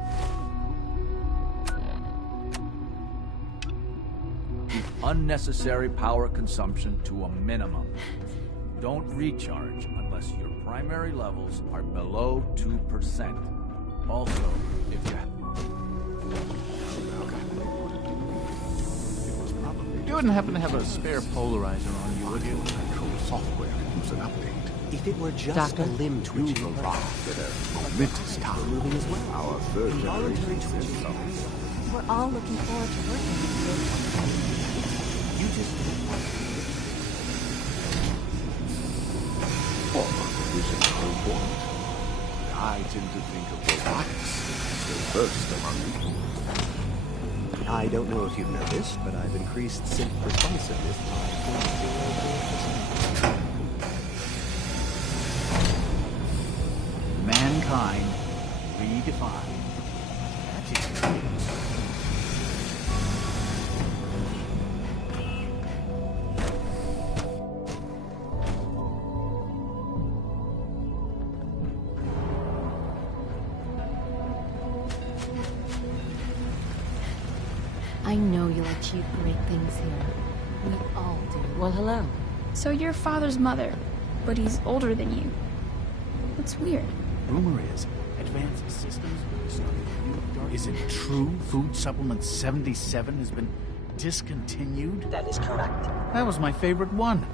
unnecessary power consumption to a minimum. Don't recharge unless your primary levels are below 2%. Also, if you You wouldn't happen to have a spare polarizer on you, would you? Control software needs an update. If it were just a limb twitching rock, Momentous time. moving as well. Our third Involuntary generation twitching. systems. We're all looking forward to working with you. You just Former division cohort. I tend to think of robotics as the first among equals. I don't know if you've noticed, but I've increased synth responsiveness by 0.0%. Mankind redefined. Magic. I know you'll achieve great things here. We all do. Well, hello. So you're father's mother, but he's older than you. That's weird. Rumor is, Advanced Systems is it true Food Supplement 77 has been discontinued? That is correct. That was my favorite one.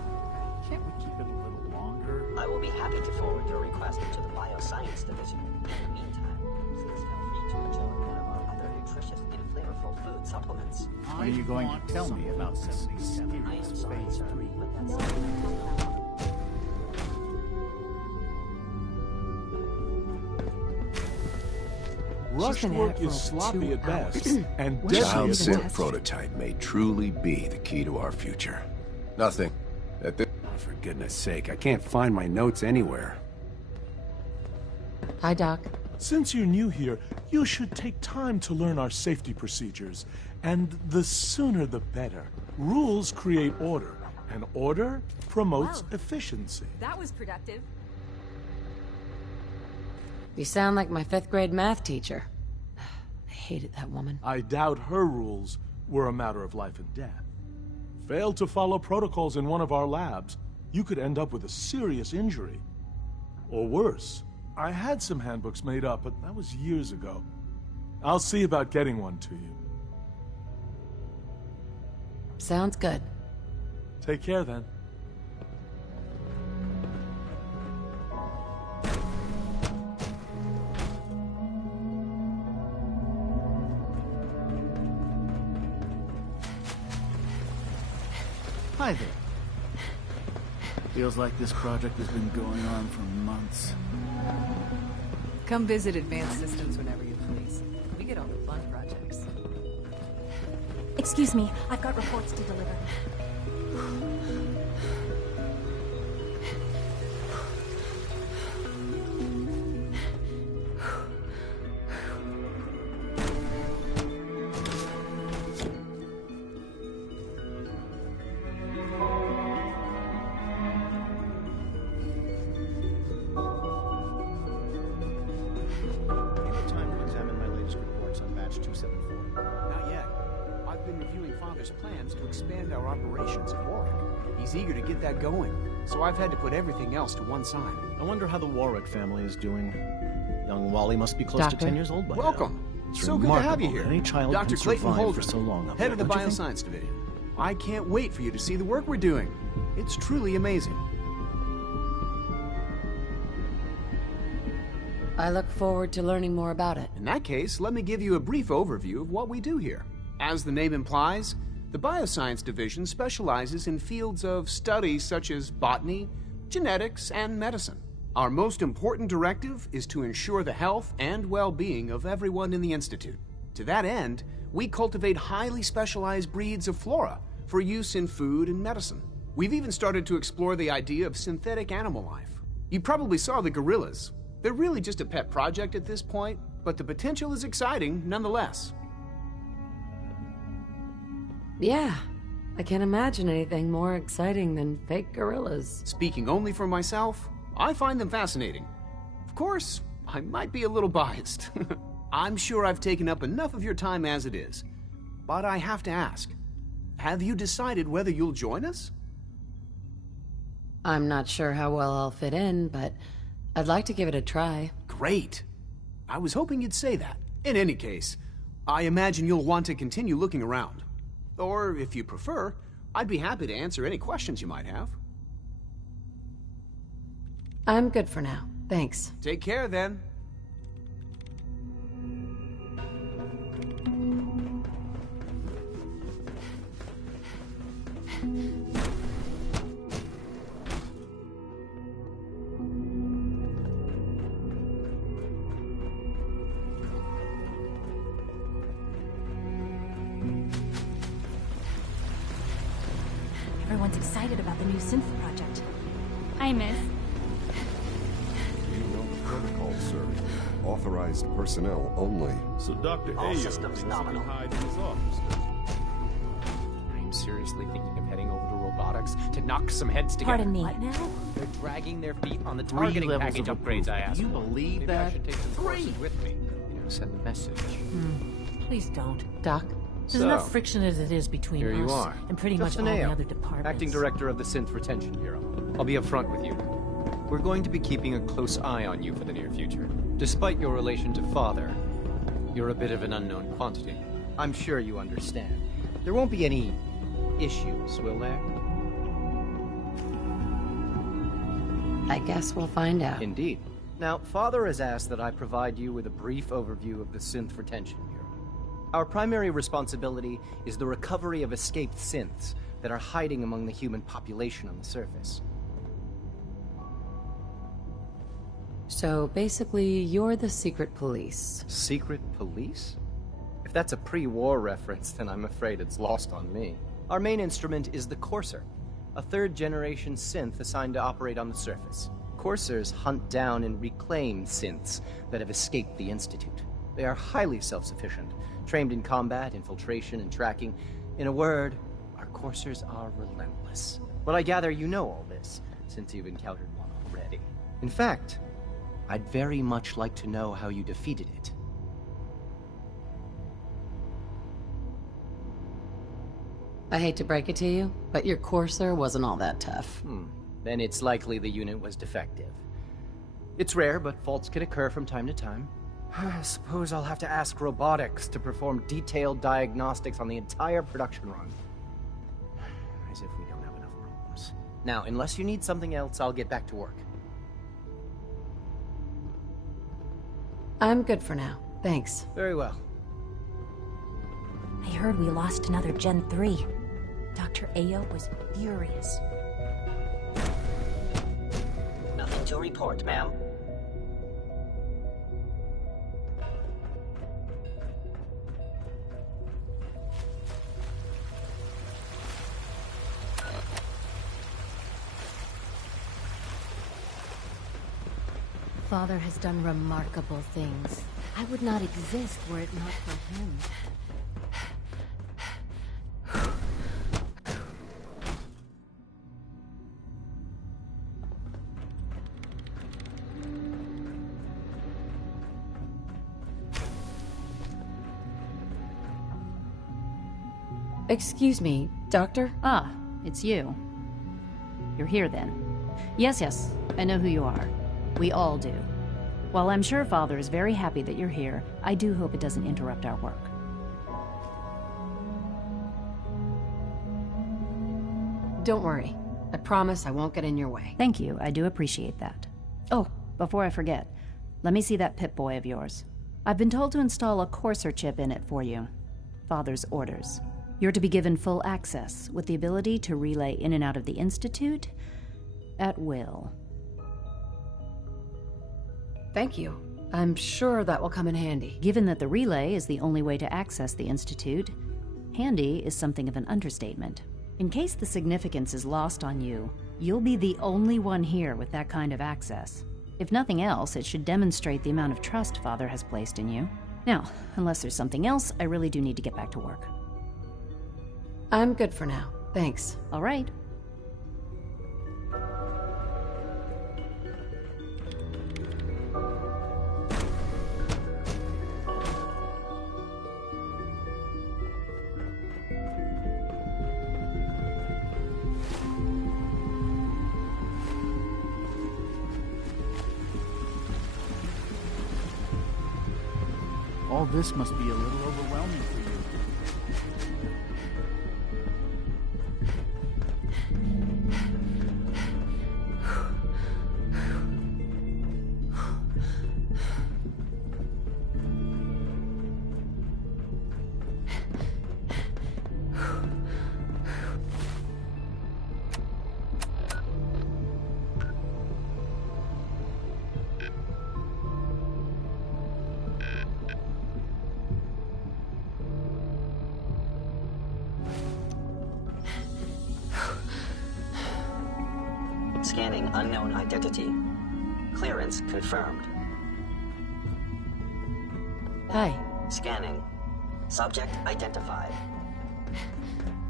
Can't we keep it a little longer? I will be happy to forward your request to the Bioscience Division. In the meantime, please feel free to enjoy one of our other nutritious and flavorful food supplements. When are you going to tell me about 77? I am sorry, sir, but that's Rush work is sloppy at best, and Child deadly at synth worst. prototype may truly be the key to our future. Nothing. At this For goodness sake, I can't find my notes anywhere. Hi, Doc. Since you're new here, you should take time to learn our safety procedures. And the sooner the better. Rules create order, and order promotes efficiency. That was productive. You sound like my 5th grade math teacher. I hated that woman. I doubt her rules were a matter of life and death. Fail to follow protocols in one of our labs, you could end up with a serious injury. Or worse. I had some handbooks made up, but that was years ago. I'll see about getting one to you. Sounds good. Take care then. Hi there. Feels like this project has been going on for months. Come visit Advanced Systems whenever you please. We get all the fun projects. Excuse me, I've got reports to deliver. Time to examine my latest reports on batch 274. Not yet. I've been reviewing Father's plans to expand our operations at Warwick. He's eager to get that going, so I've had to put everything else to one side. I wonder how the Warwick family is doing. Young Wally must be close to 10 years old by now. Welcome. It's So good to have you remarkable here. that any child Dr. can Clayton survive Holden, for so long up head there, of the don't you think? Bioscience Division. I can't wait for you to see the work we're doing. It's truly amazing. I look forward to learning more about it. In that case, let me give you a brief overview of what we do here. As the name implies, the Bioscience Division specializes in fields of study such as botany, genetics, and medicine. Our most important directive is to ensure the health and well-being of everyone in the Institute. To that end, we cultivate highly specialized breeds of flora for use in food and medicine. We've even started to explore the idea of synthetic animal life. You probably saw the gorillas. They're really just a pet project at this point, but the potential is exciting nonetheless. Yeah, I can't imagine anything more exciting than fake gorillas. Speaking only for myself, I find them fascinating. Of course, I might be a little biased. I'm sure I've taken up enough of your time as it is. But I have to ask, have you decided whether you'll join us? I'm not sure how well I'll fit in, but I'd like to give it a try. Great. I was hoping you'd say that. In any case, I imagine you'll want to continue looking around. Or, if you prefer, I'd be happy to answer any questions you might have. I'm good for now. Thanks. Take care, then. everyone's excited about the new synth project. I miss. You know the protocol, sir. Authorized personnel only. So Dr. All Ayo systems thinks he nominal. can hide in his office, does he? I'm seriously thinking of heading over to robotics to knock some heads together. Pardon me. What now? They're dragging their feet on the 3 targeting levels package of upgrades I approval. asked Do you for. believe Maybe I that? should take some 3. courses with me. You know, send the message. Please don't. Doc? There's enough friction as it is between Here us you are. and pretty much Justin all the Ayo, other departments. Acting Director of the Synth Retention Bureau. I'll be upfront with you. We're going to be keeping a close eye on you for the near future. Despite your relation to Father, you're a bit of an unknown quantity. I'm sure you understand. There won't be any issues, will there? I guess we'll find out. Indeed. Now, Father has asked that I provide you with a brief overview of the Synth Retention Bureau. Our primary responsibility is the recovery of escaped synths that are hiding among the human population on the surface. So basically, you're the secret police. Secret police? If that's a pre-war reference, then I'm afraid it's lost on me. Our main instrument is the Courser, a third-generation synth assigned to operate on the surface. Coursers hunt down and reclaim synths that have escaped the Institute. They are highly self-sufficient, trained in combat, infiltration, and tracking. In a word, our Coursers are relentless. But I gather you know all this, since you've encountered one already. In fact, I'd very much like to know how you defeated it. I hate to break it to you, but your Courser wasn't all that tough. Then it's likely the unit was defective. It's rare, but faults can occur from time to time. I suppose I'll have to ask robotics to perform detailed diagnostics on the entire production run. As if we don't have enough problems. Now, unless you need something else, I'll get back to work. I'm good for now. Thanks. Very well. I heard we lost another Gen 3. Dr. Ayo was furious. Nothing to report, ma'am. Father has done remarkable things. I would not exist were it not for him. Excuse me, Doctor? Ah, it's you. You're here then. Yes, I know who you are. We all do. While I'm sure Father is very happy that you're here, I do hope it doesn't interrupt our work. Don't worry. I promise I won't get in your way. Thank you, I do appreciate that. Oh, before I forget, let me see that Pip-Boy of yours. I've been told to install a Courser chip in it for you. Father's orders. You're to be given full access, with the ability to relay in and out of the Institute at will. Thank you. I'm sure that will come in handy. Given that the relay is the only way to access the Institute, handy is something of an understatement. In case the significance is lost on you, you'll be the only one here with that kind of access. If nothing else, it should demonstrate the amount of trust Father has placed in you. Now, unless there's something else, I really do need to get back to work. I'm good for now. Thanks. All right. All this must be a little overwhelming for you. unknown identity. Clearance confirmed. Hi. Scanning. Subject identified.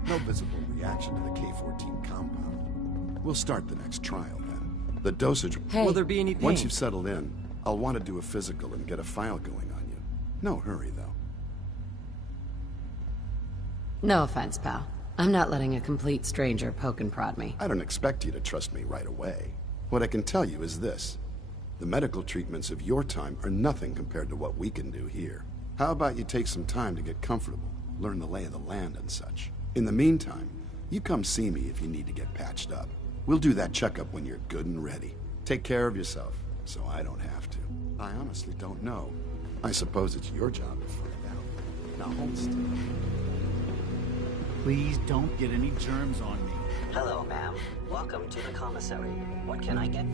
No visible reaction to the K-14 compound. We'll start the next trial then. The dosage... Hey. Will there be any pain? Once you've settled in, I'll want to do a physical and get a file going on you. No hurry, though. No offense, pal. I'm not letting a complete stranger poke and prod me. I don't expect you to trust me right away. What I can tell you is this. The medical treatments of your time are nothing compared to what we can do here. How about you take some time to get comfortable, learn the lay of the land and such. In the meantime, you come see me if you need to get patched up. We'll do that checkup when you're good and ready. Take care of yourself, so I don't have to. I honestly don't know. I suppose it's your job to find out. Now hold still. Please don't get any germs on me. Hello, ma'am. Welcome to the commissary. What can I get?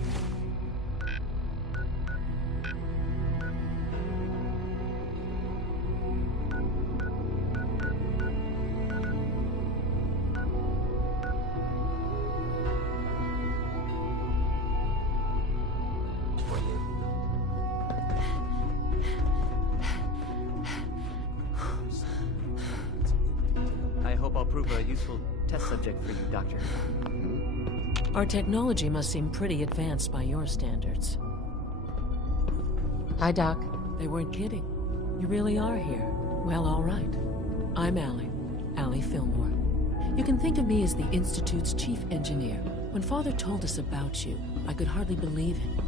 For you. I hope I'll prove a useful test subject for you, Doctor. Our technology must seem pretty advanced by your standards. Hi, Doc. They weren't kidding. You really are here. Well, all right. I'm Allie Fillmore. You can think of me as the Institute's chief engineer. When Father told us about you, I could hardly believe it.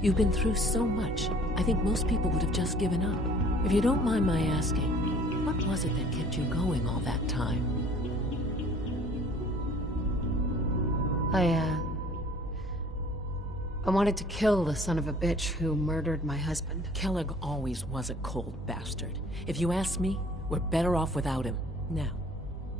You've been through so much, I think most people would have just given up. If you don't mind my asking, what was it that kept you going all that time? I wanted to kill the son of a bitch who murdered my husband. Kellogg always was a cold bastard. If you ask me, we're better off without him. Now,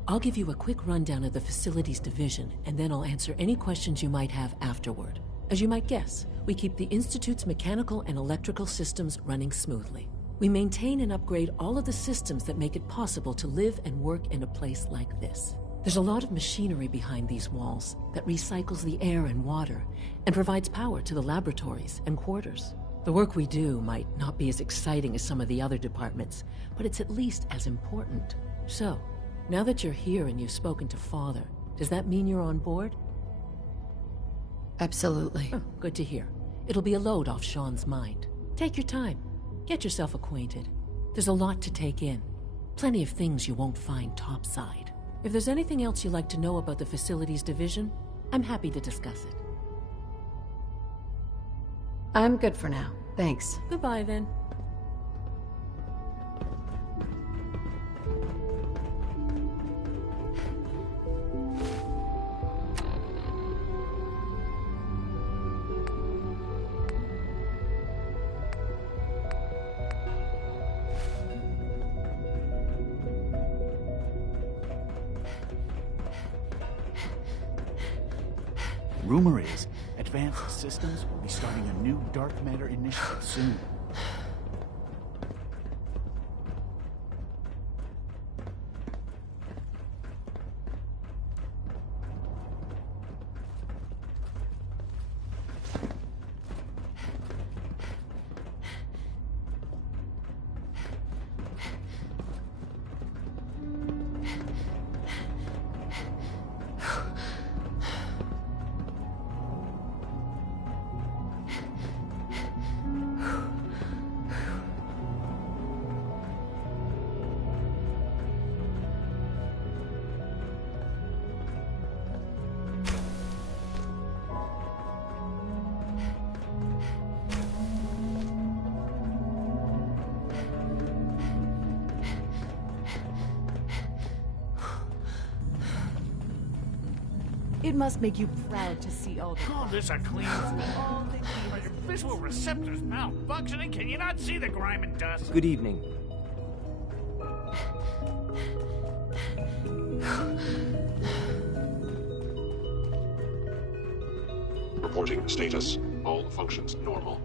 I'll give you a quick rundown of the facilities division, and then I'll answer any questions you might have afterward. As you might guess, we keep the Institute's mechanical and electrical systems running smoothly. We maintain and upgrade all of the systems that make it possible to live and work in a place like this. There's a lot of machinery behind these walls that recycles the air and water and provides power to the laboratories and quarters. The work we do might not be as exciting as some of the other departments, but it's at least as important. So, now that you're here and you've spoken to Father, does that mean you're on board? Absolutely. Oh, good to hear. It'll be a load off Sean's mind. Take your time. Get yourself acquainted. There's a lot to take in. Plenty of things you won't find topside. If there's anything else you'd like to know about the facilities division, I'm happy to discuss it. I'm good for now. Thanks. Goodbye, then. Rumor is, Advanced Systems will be starting a new dark matter initiative soon. It must make you proud to see all the... Call this a clean all the Are your visual receptors malfunctioning? Can you not see the grime and dust? Good evening. Reporting status. All functions normal.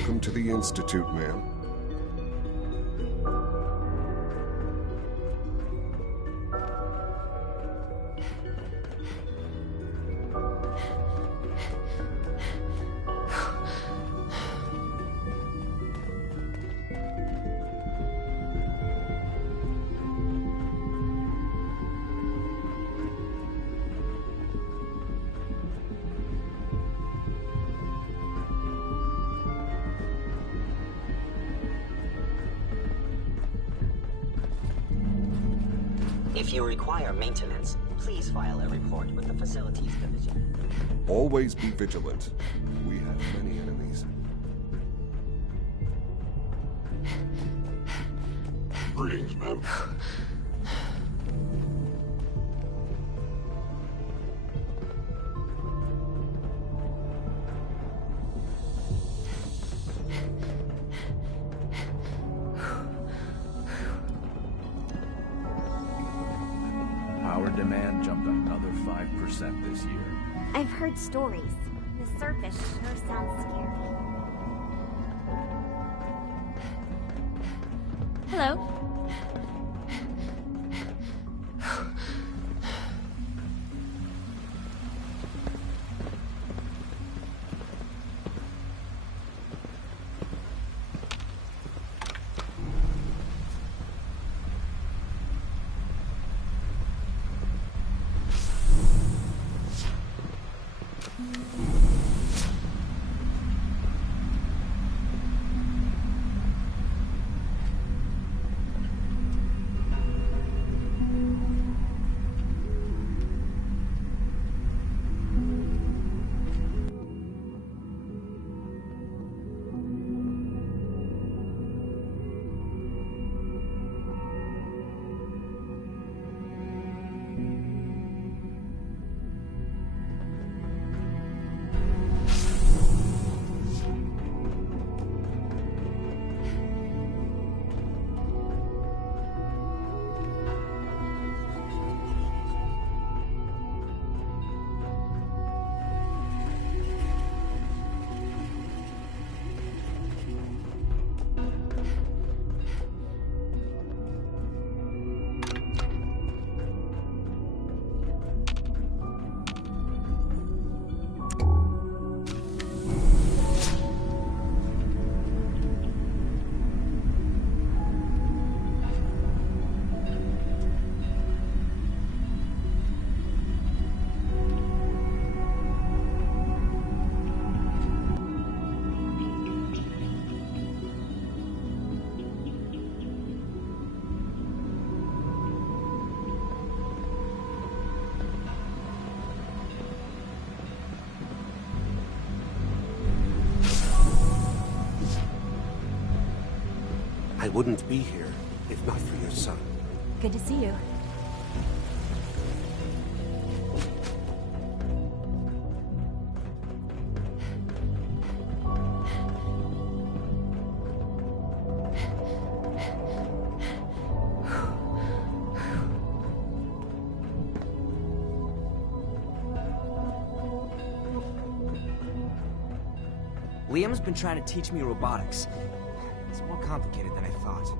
Welcome to the Institute, ma'am. If you require maintenance, please file a report with the Facilities Division. Always be vigilant. We have many enemies. Greetings, ma'am. Power demand jumped another 5% this year. I've heard stories. The surface sure sounds scary. Hello. I wouldn't be here if not for your son. Good to see you. Liam's been trying to teach me robotics. It's more complicated than I thought.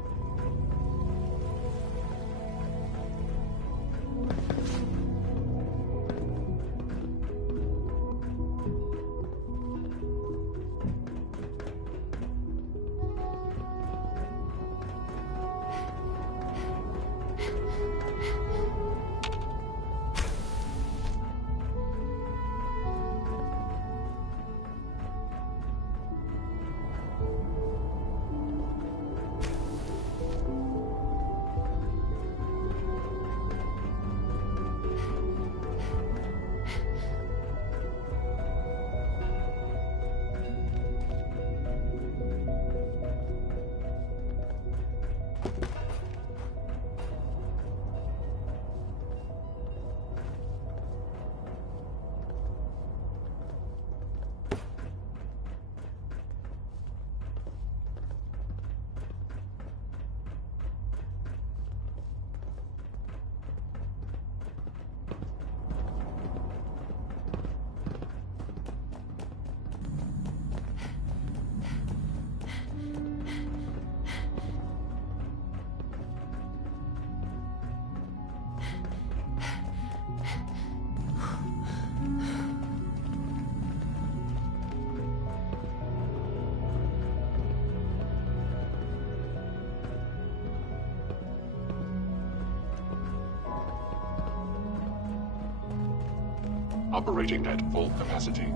Operating at full capacity.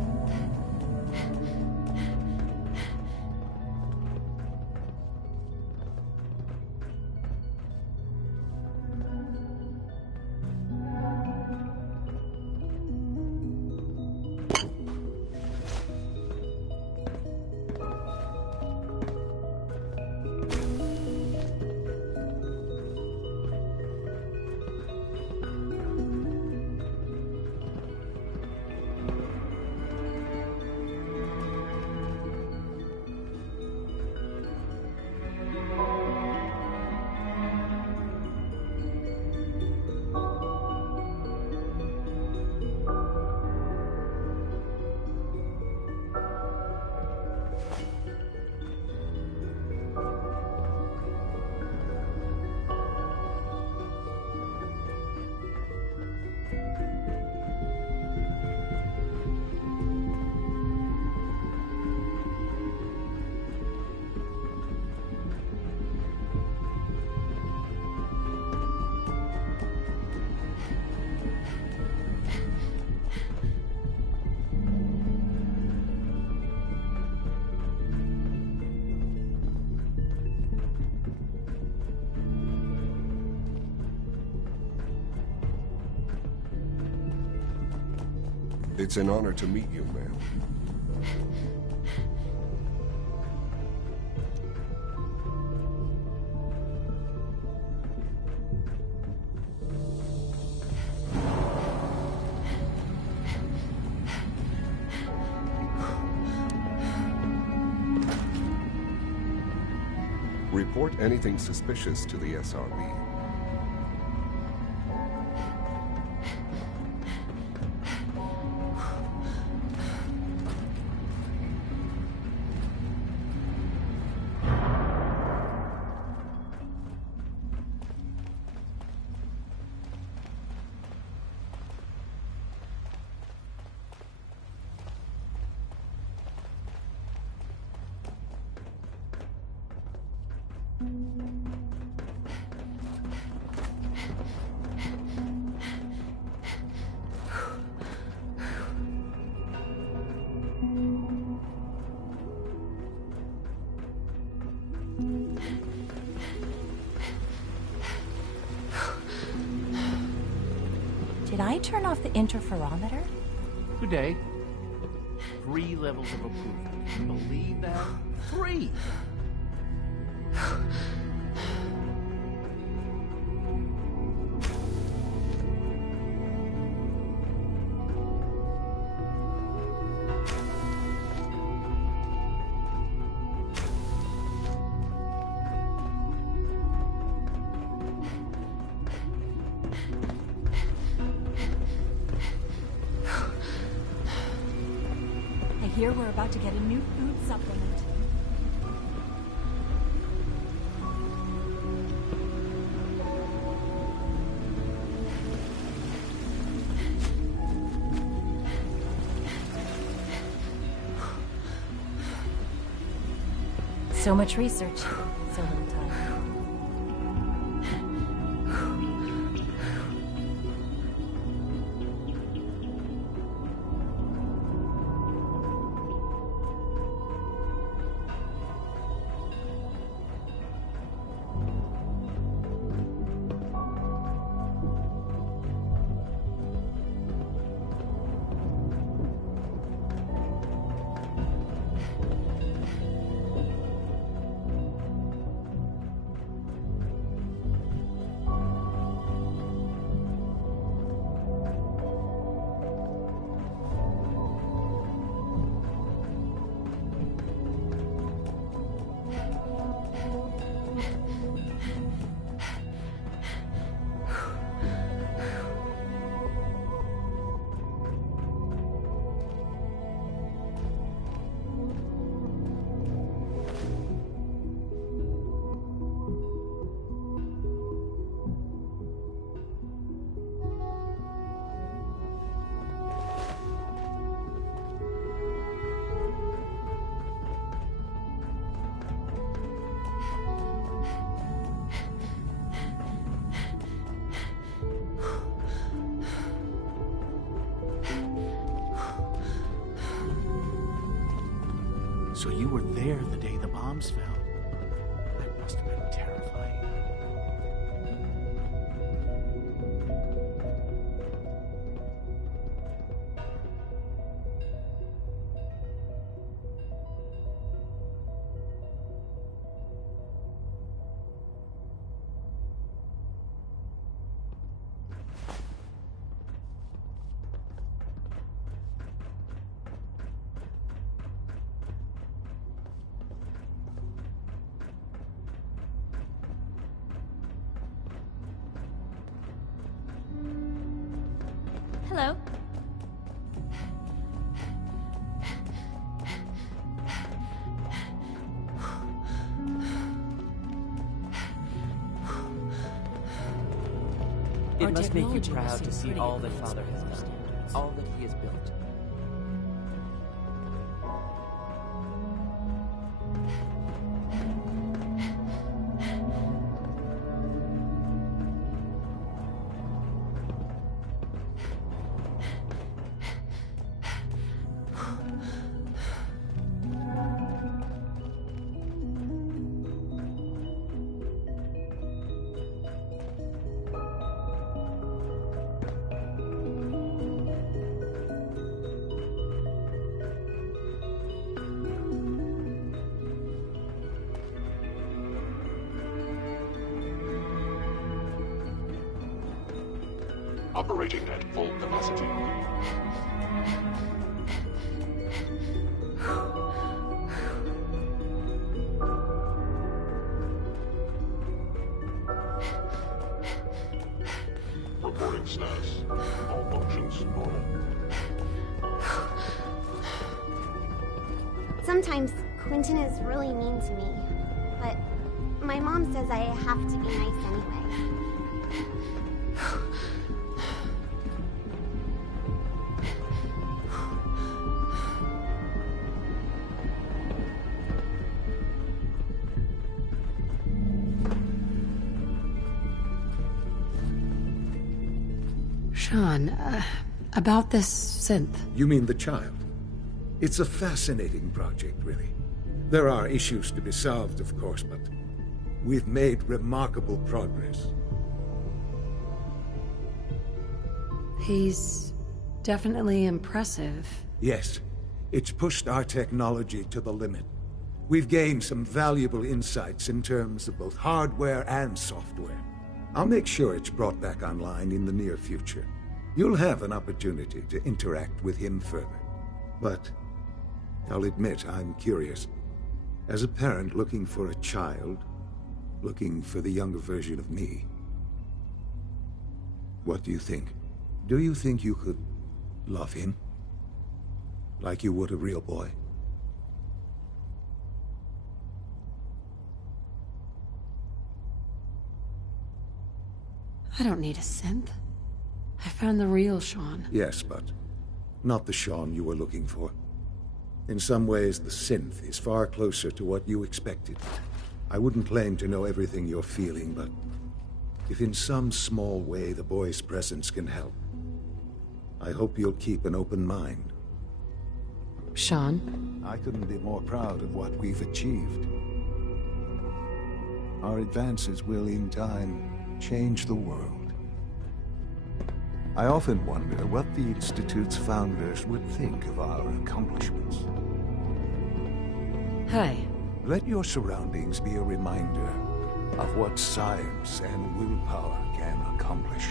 It's an honor to meet you, ma'am. Report anything suspicious to the SRB. Did I turn off the interferometer? Good day. 3 levels of approval. Can you believe that? 3! I hear we're about to get a new food supplement. So much research, so little time. So you were there the day the bombs fell. That must have been terrifying. Hello. It Our must make you technology proud seem to see pretty all that advanced Father by has our done, standards. all that he has built. Operating at full capacity. Reporting status. All functions normal. Sometimes Quentin is really mean to me, but my mom says I have to be nice anyway. Sean, about this synth. You mean the child? It's a fascinating project, really. There are issues to be solved, of course, but we've made remarkable progress. He's definitely impressive. Yes, it's pushed our technology to the limit. We've gained some valuable insights in terms of both hardware and software. I'll make sure it's brought back online in the near future. You'll have an opportunity to interact with him further. But I'll admit I'm curious. As a parent looking for a child, looking for the younger version of me, what do you think? Do you think you could love him? Like you would a real boy? I don't need a synth. I found the real Sean. Yes, but not the Sean you were looking for. In some ways, the synth is far closer to what you expected. I wouldn't claim to know everything you're feeling, but if in some small way the boy's presence can help, I hope you'll keep an open mind. Sean? I couldn't be more proud of what we've achieved. Our advances will, in time, change the world. I often wonder what the Institute's founders would think of our accomplishments. Hey. Let your surroundings be a reminder of what science and willpower can accomplish.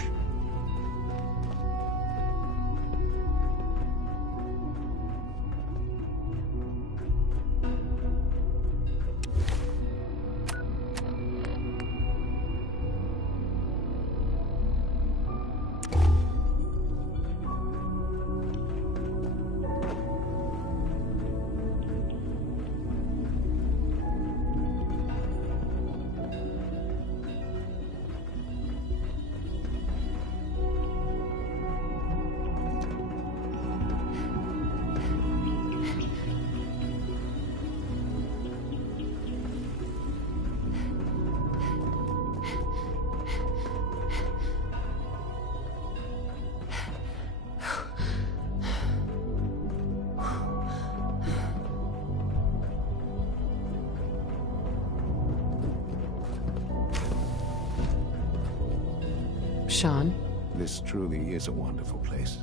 Sean? This truly is a wonderful place,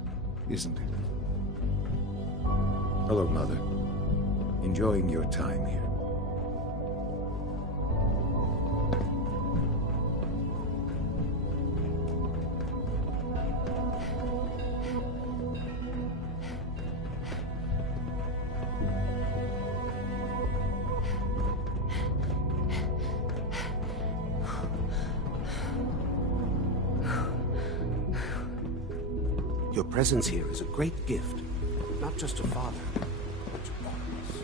isn't it? Hello, Mother. Enjoying your time here. Your presence here is a great gift, not just to Father, but to all of us.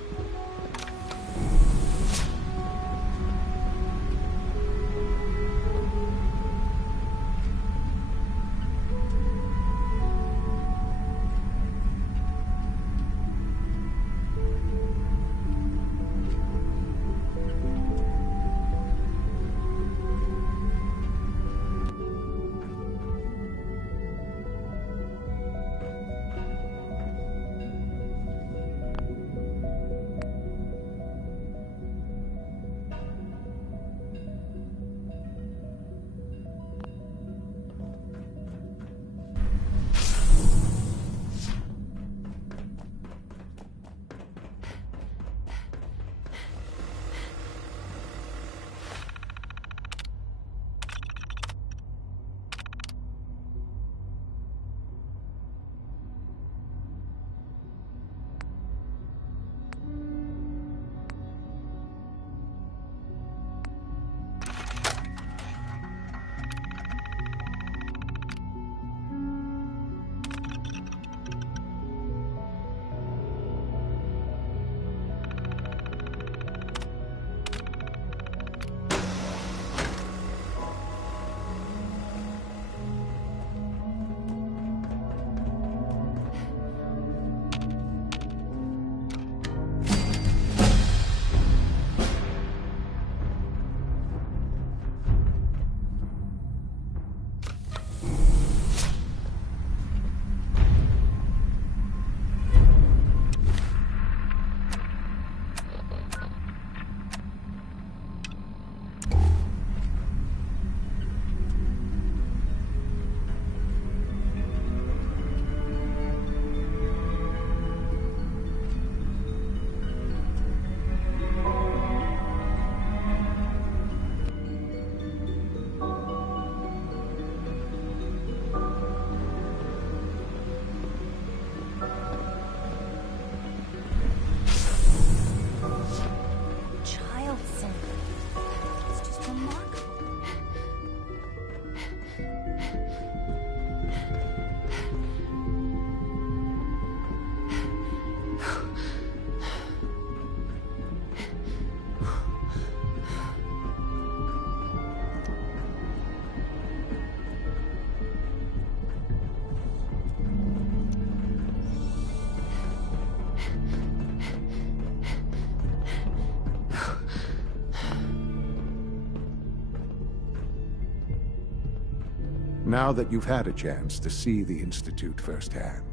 Now that you've had a chance to see the Institute firsthand,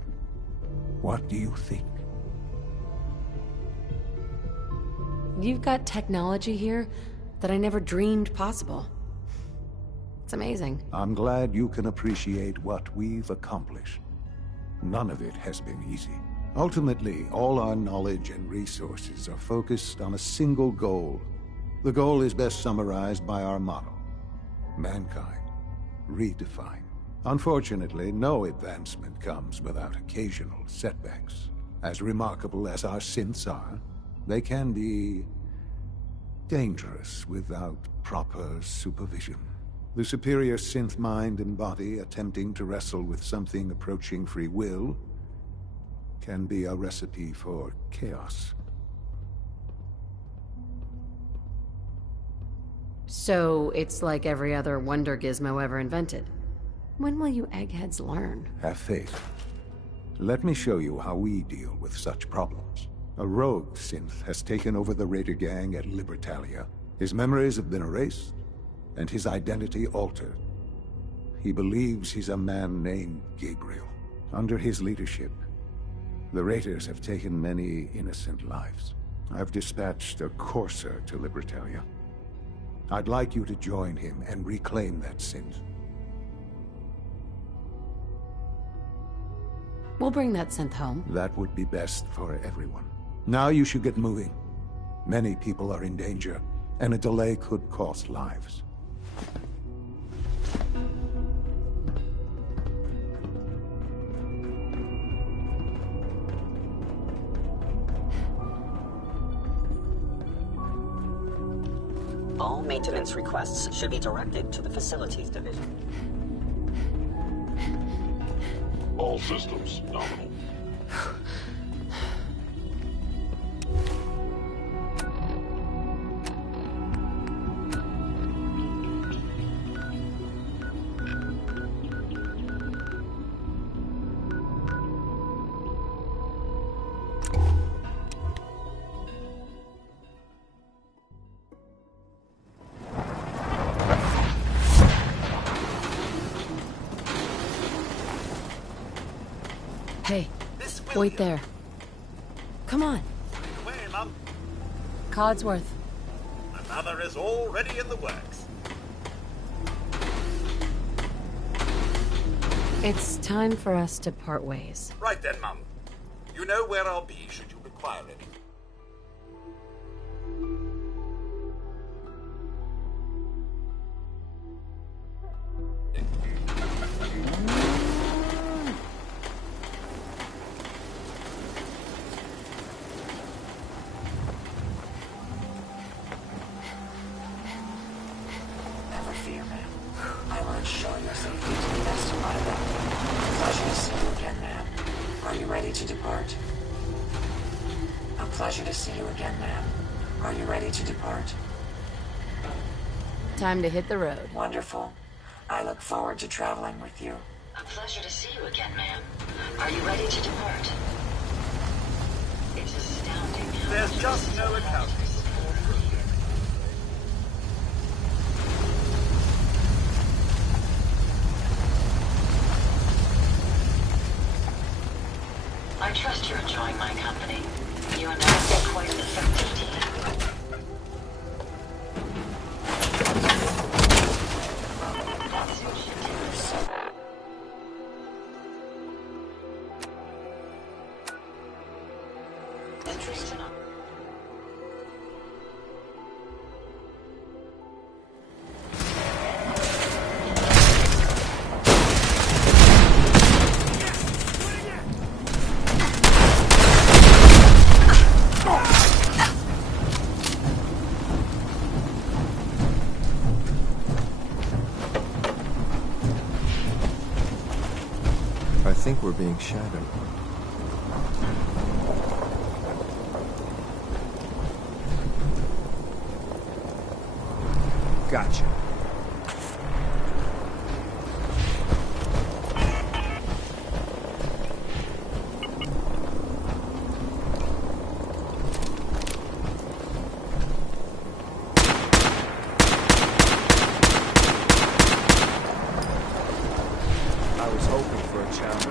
what do you think? You've got technology here that I never dreamed possible. It's amazing. I'm glad you can appreciate what we've accomplished. None of it has been easy. Ultimately, all our knowledge and resources are focused on a single goal. The goal is best summarized by our motto: mankind redefined. Unfortunately, no advancement comes without occasional setbacks. As remarkable as our synths are, they can be dangerous without proper supervision. The superior synth mind and body attempting to wrestle with something approaching free will can be a recipe for chaos. So it's like every other wonder gizmo ever invented. When will you eggheads learn? Have faith. Let me show you how we deal with such problems. A rogue synth has taken over the Raider gang at Libertalia. His memories have been erased, and his identity altered. He believes he's a man named Gabriel. Under his leadership, the Raiders have taken many innocent lives. I've dispatched a Cosa to Libertalia. I'd like you to join him and reclaim that synth. We'll bring that synth home. That would be best for everyone. Now you should get moving. Many people are in danger, and a delay could cost lives. All maintenance requests should be directed to the Facilities Division. All systems nominal. Hey, wait there. Come on. Away, Mum. Codsworth. Another is already in the works. It's time for us to part ways. Right then, Mum. You know where I'll be should you require anything. Never fear, ma'am. I will ensure your safety to the best of my ability. Pleasure to see you again, ma'am. Are you ready to depart? A pleasure to see you again, ma'am. Are you ready to depart? Time to hit the road. Wonderful. I look forward to traveling with you. A pleasure to see you again, ma'am. Are you ready to depart? It's astounding. There's just no accounting. I trust you're enjoying my company. You and I are quite an effective team. Interesting. I think we're being shadowed. Gotcha. I was hoping for a challenge.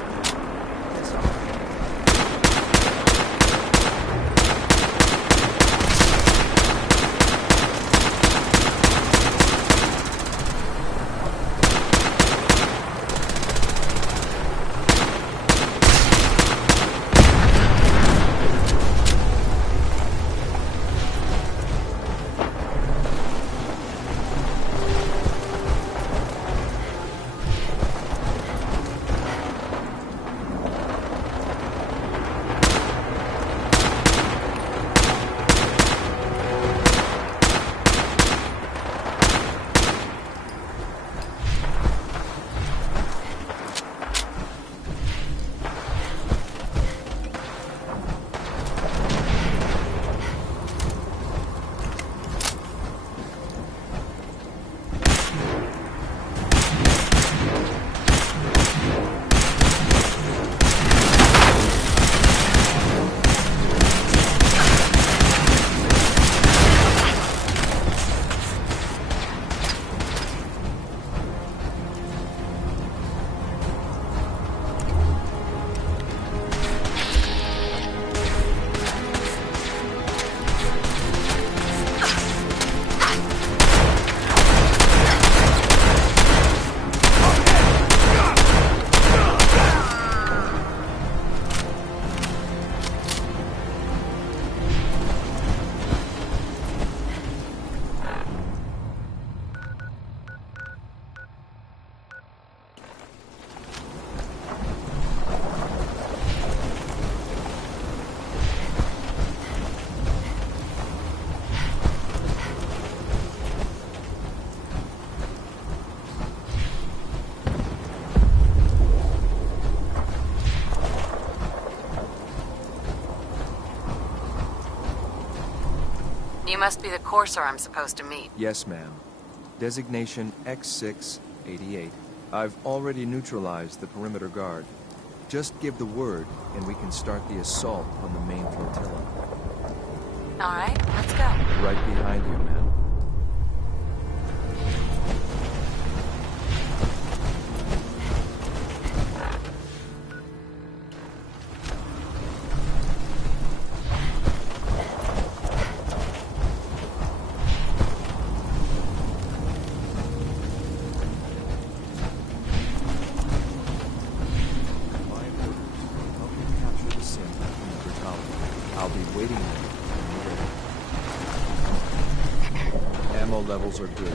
You must be the courser I'm supposed to meet. Yes, ma'am. Designation X688. I've already neutralized the perimeter guard. Just give the word, and we can start the assault on the main flotilla. All right, let's go. Right behind you, ma'am. Levels are good.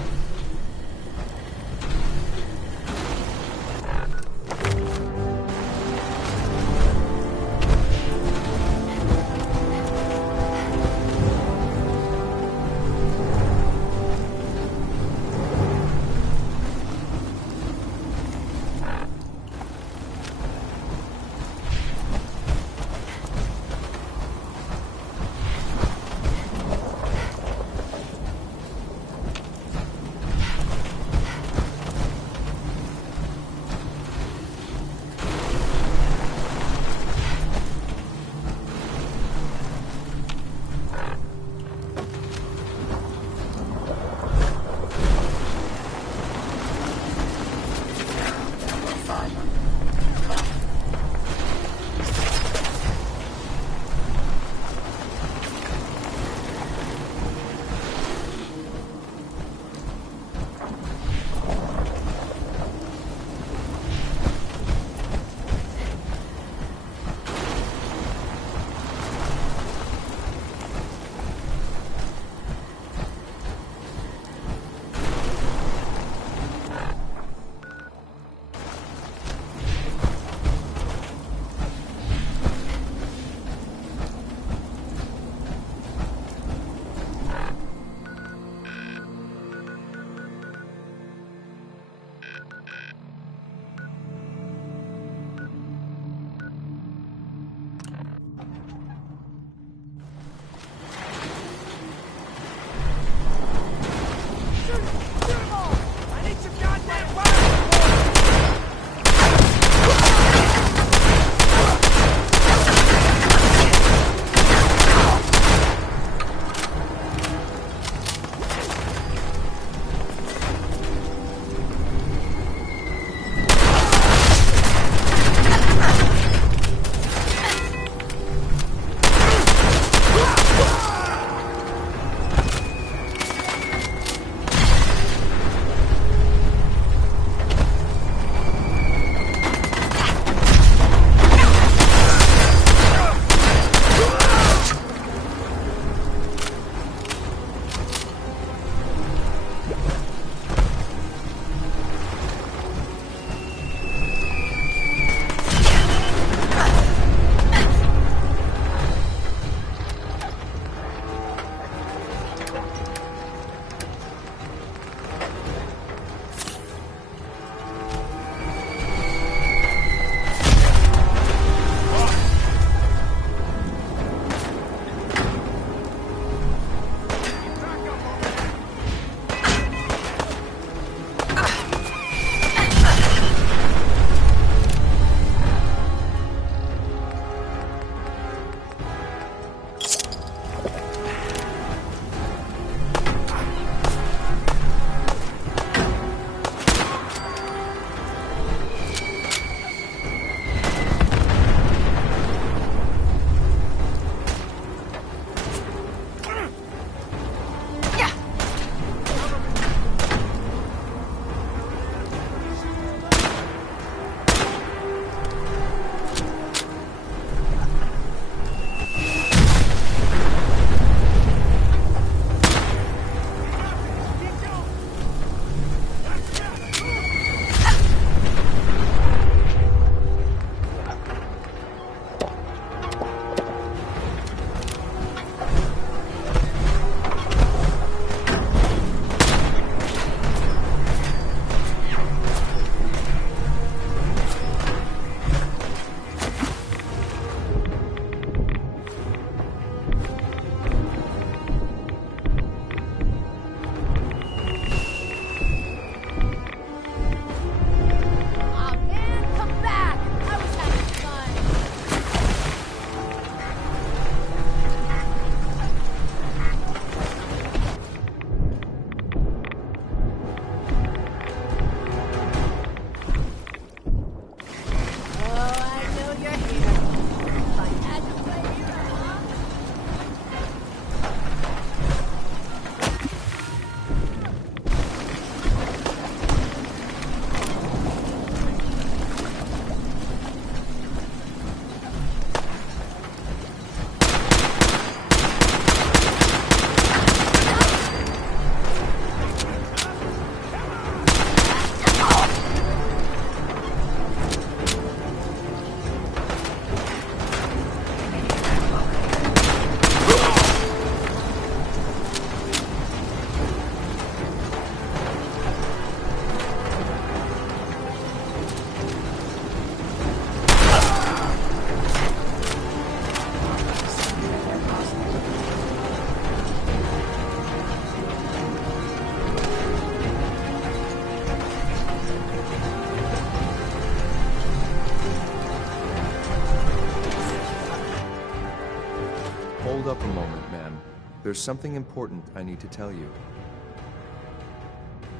There's something important I need to tell you.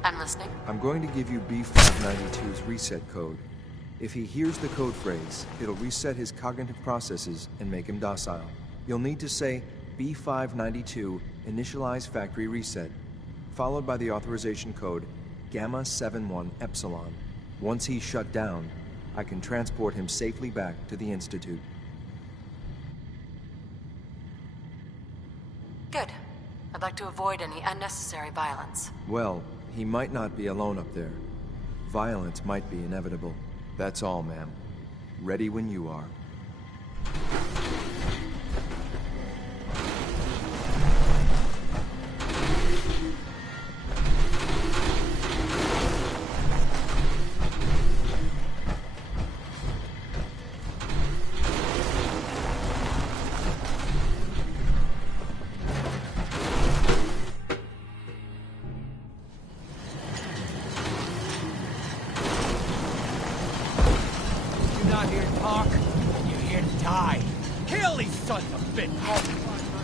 I'm listening. I'm going to give you B592's reset code. If he hears the code phrase, it'll reset his cognitive processes and make him docile. You'll need to say B592 initialize factory reset, followed by the authorization code Gamma 71 Epsilon. Once he's shut down, I can transport him safely back to the Institute. Good. I'd like to avoid any unnecessary violence. Well, he might not be alone up there. Violence might be inevitable. That's all, ma'am. Ready when you are.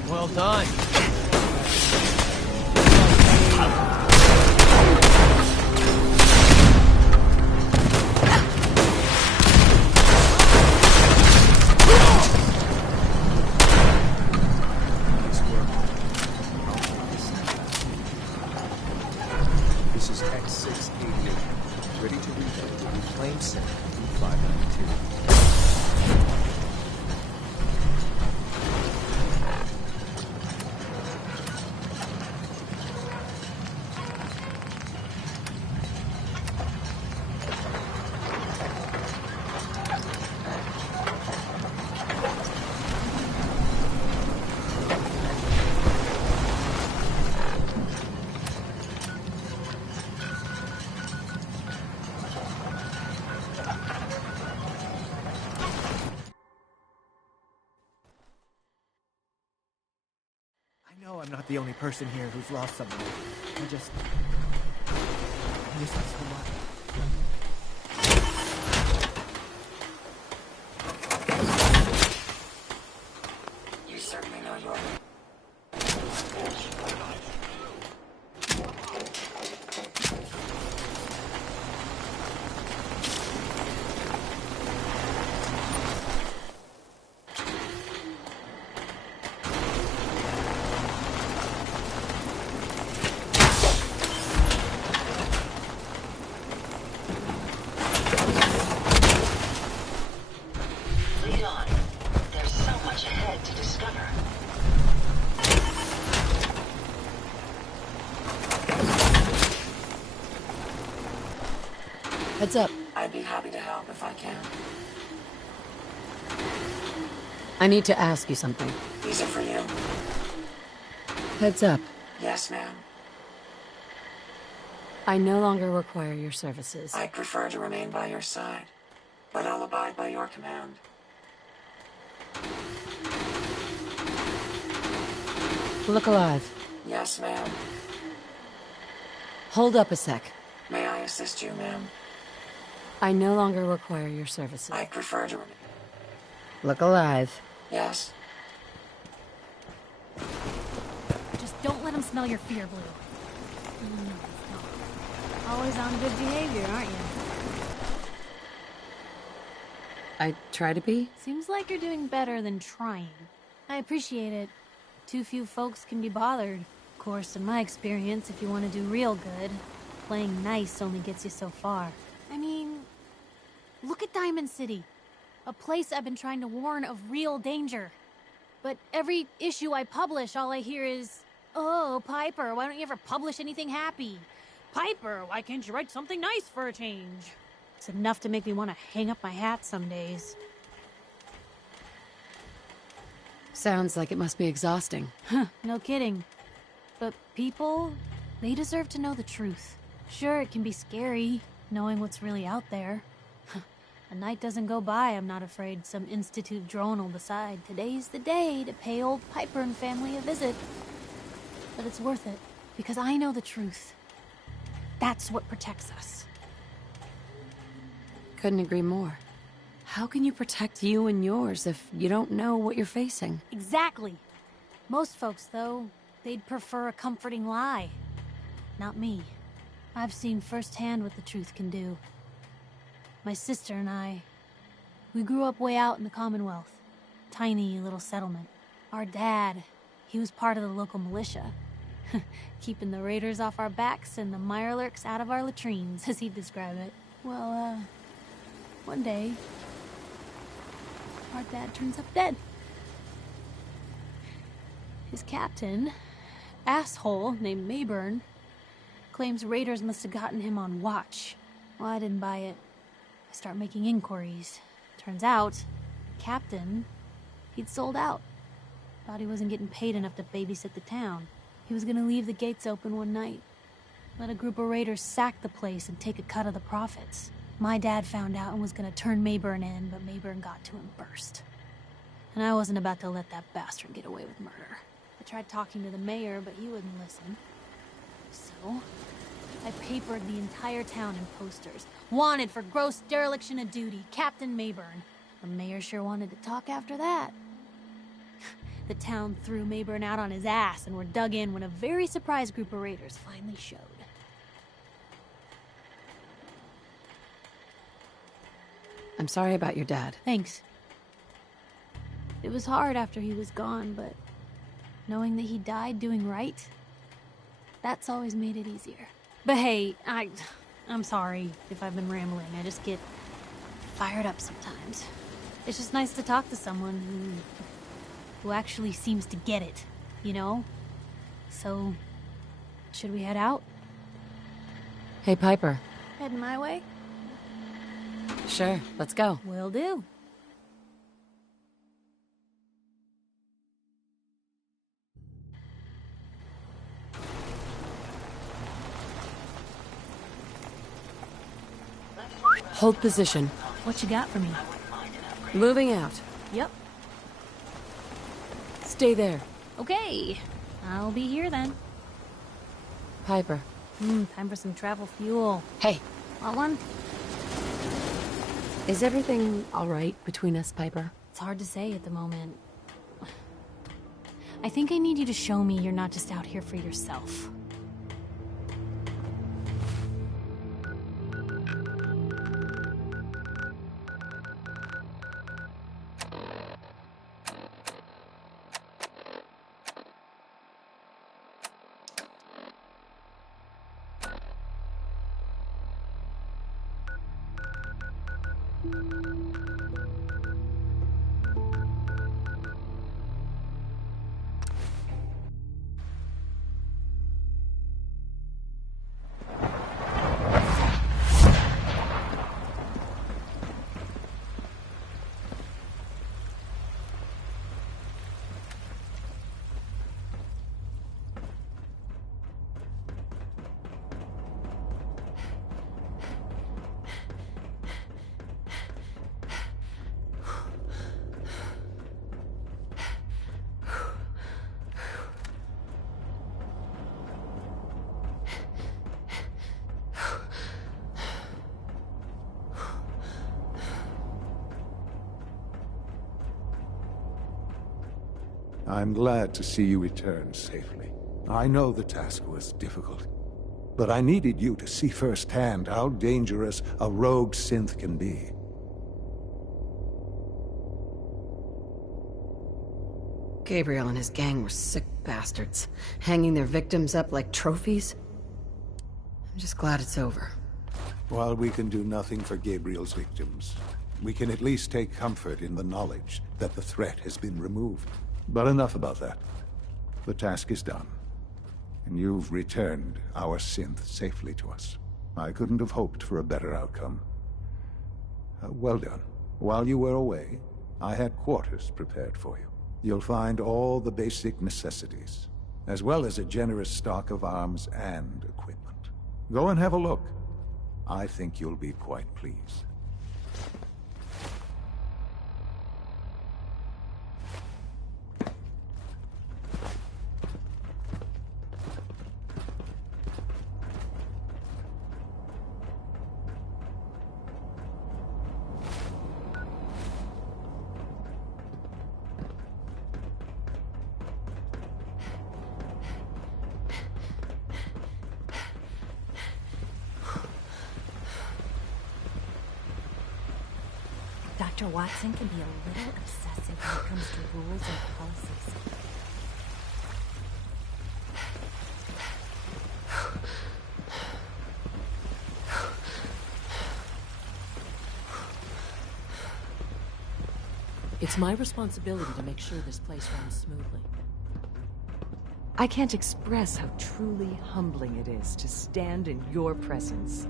Well done. This is X688, ready to reload the reclaimed set B592. I know I'm not the only person here who's lost someone. I miss you so much. You certainly know your... Heads up. I'd be happy to help if I can. I need to ask you something. These are for you. Heads up. Yes, ma'am. I no longer require your services. I'd prefer to remain by your side, but I'll abide by your command. Look alive. Yes, ma'am. Hold up a sec. May I assist you, ma'am? I no longer require your services. I'd prefer to remain... Look alive. Yes. Just don't let him smell your fear, Blue. Always on good behavior, aren't you? I try to be? Seems like you're doing better than trying. I appreciate it. Too few folks can be bothered. Of course, in my experience, if you want to do real good, playing nice only gets you so far. I mean, look at Diamond City. A place I've been trying to warn of real danger. But every issue I publish, all I hear is, "Oh, Piper, why don't you ever publish anything happy? Piper, why can't you write something nice for a change?" It's enough to make me want to hang up my hat some days. Sounds like it must be exhausting. Huh, no kidding. But people, they deserve to know the truth. Sure, it can be scary, knowing what's really out there. A night doesn't go by, I'm not afraid some Institute drone will decide today's the day to pay old Piper and family a visit. But it's worth it, because I know the truth. That's what protects us. Couldn't agree more. How can you protect you and yours if you don't know what you're facing? Exactly. Most folks, though, they'd prefer a comforting lie. Not me. I've seen firsthand what the truth can do. My sister and I, we grew up way out in the Commonwealth. Tiny little settlement. Our dad, he was part of the local militia. Keeping the raiders off our backs and the mirelurks out of our latrines, as he'd describe it. Well, one day, our dad turns up dead. His captain, asshole named Mayburn, claims raiders must have gotten him on watch. Well, I didn't buy it. I start making inquiries. Turns out, Captain, he'd sold out. Thought he wasn't getting paid enough to babysit the town. He was gonna leave the gates open one night. Let a group of raiders sack the place and take a cut of the profits. My dad found out and was gonna turn Mayburn in, but Mayburn got to him first. And I wasn't about to let that bastard get away with murder. I tried talking to the mayor, but he wouldn't listen. So, I papered the entire town in posters. Wanted for gross dereliction of duty, Captain Mayburn. The mayor sure wanted to talk after that. The town threw Mayburn out on his ass and were dug in when a very surprised group of raiders finally showed. I'm sorry about your dad. Thanks. It was hard after he was gone, but knowing that he died doing right, that's always made it easier. But hey, I'm sorry if I've been rambling. I just get fired up sometimes. It's just nice to talk to someone who actually seems to get it, you know? So, should we head out? Hey, Piper. Heading my way? Sure, let's go. Will do. Hold position. What you got for me? Moving out. Yep. Stay there. Okay. I'll be here then. Piper. Time for some travel fuel. Hey. Want one? Is everything all right between us, Piper? It's hard to say at the moment. I think I need you to show me you're not just out here for yourself. I'm glad to see you return safely. I know the task was difficult, but I needed you to see firsthand how dangerous a rogue synth can be. Gabriel and his gang were sick bastards, hanging their victims up like trophies. I'm just glad it's over. While we can do nothing for Gabriel's victims, we can at least take comfort in the knowledge that the threat has been removed. But enough about that. The task is done, and you've returned our synth safely to us. I couldn't have hoped for a better outcome. Well done. While you were away, I had quarters prepared for you. You'll find all the basic necessities, as well as a generous stock of arms and equipment. Go and have a look. I think you'll be quite pleased. Dr. Watson can be a little obsessive when it comes to rules and policies. It's my responsibility to make sure this place runs smoothly. I can't express how truly humbling it is to stand in your presence.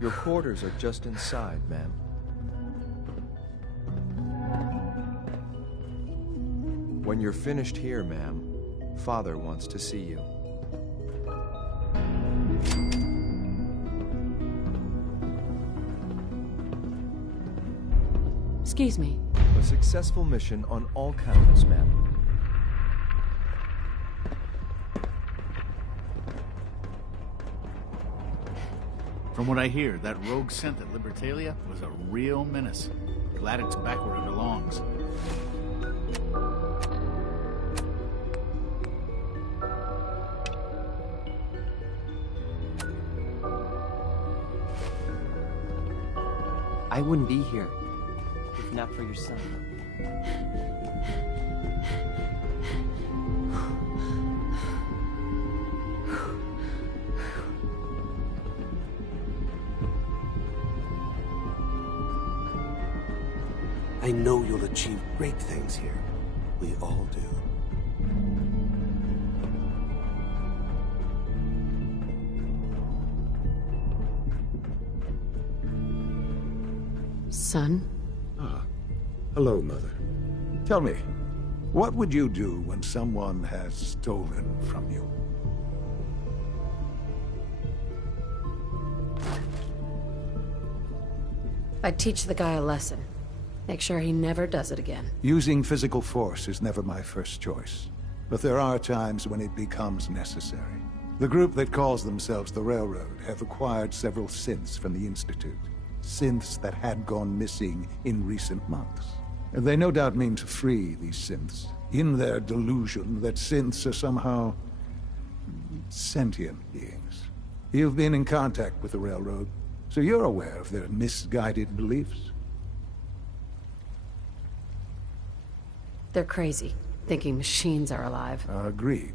Your quarters are just inside, ma'am. When you're finished here, ma'am, Father wants to see you. Excuse me. A successful mission on all counts, ma'am. From what I hear, that rogue synth at Libertalia was a real menace. Glad it's back where it belongs. I wouldn't be here if not for your son. I know you'll achieve great things here. We all do. Son? Ah, hello, Mother. Tell me, what would you do when someone has stolen from you? I'd teach the guy a lesson. Make sure he never does it again. Using physical force is never my first choice. But there are times when it becomes necessary. The group that calls themselves the Railroad have acquired several synths from the Institute. Synths that had gone missing in recent months. And they no doubt mean to free these synths, in their delusion that synths are somehow sentient beings. You've been in contact with the Railroad, so you're aware of their misguided beliefs? They're crazy, thinking machines are alive. Agreed.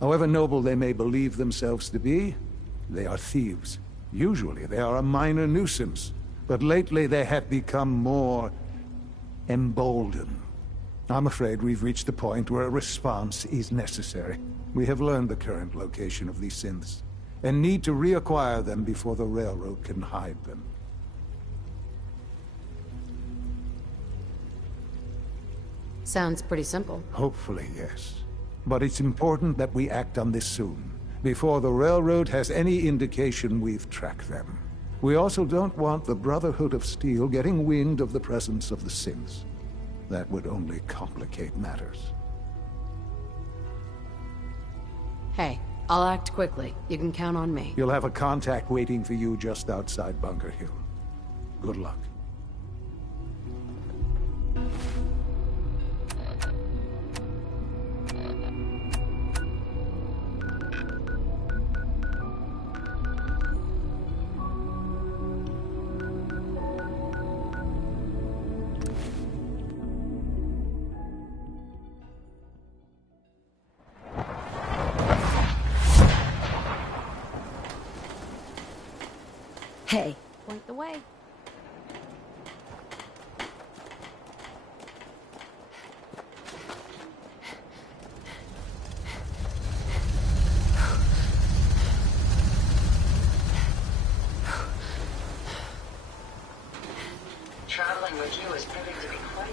However noble they may believe themselves to be, they are thieves. Usually they are a minor nuisance, but lately they have become more emboldened. I'm afraid we've reached the point where a response is necessary. We have learned the current location of these synths, and need to reacquire them before the Railroad can hide them. Sounds pretty simple. Hopefully, yes. But it's important that we act on this soon, before the Railroad has any indication we've tracked them. We also don't want the Brotherhood of Steel getting wind of the presence of the synths. That would only complicate matters. Hey, I'll act quickly. You can count on me. You'll have a contact waiting for you just outside Bunker Hill. Good luck. Hey. Point the way. Traveling with you is proving to be quite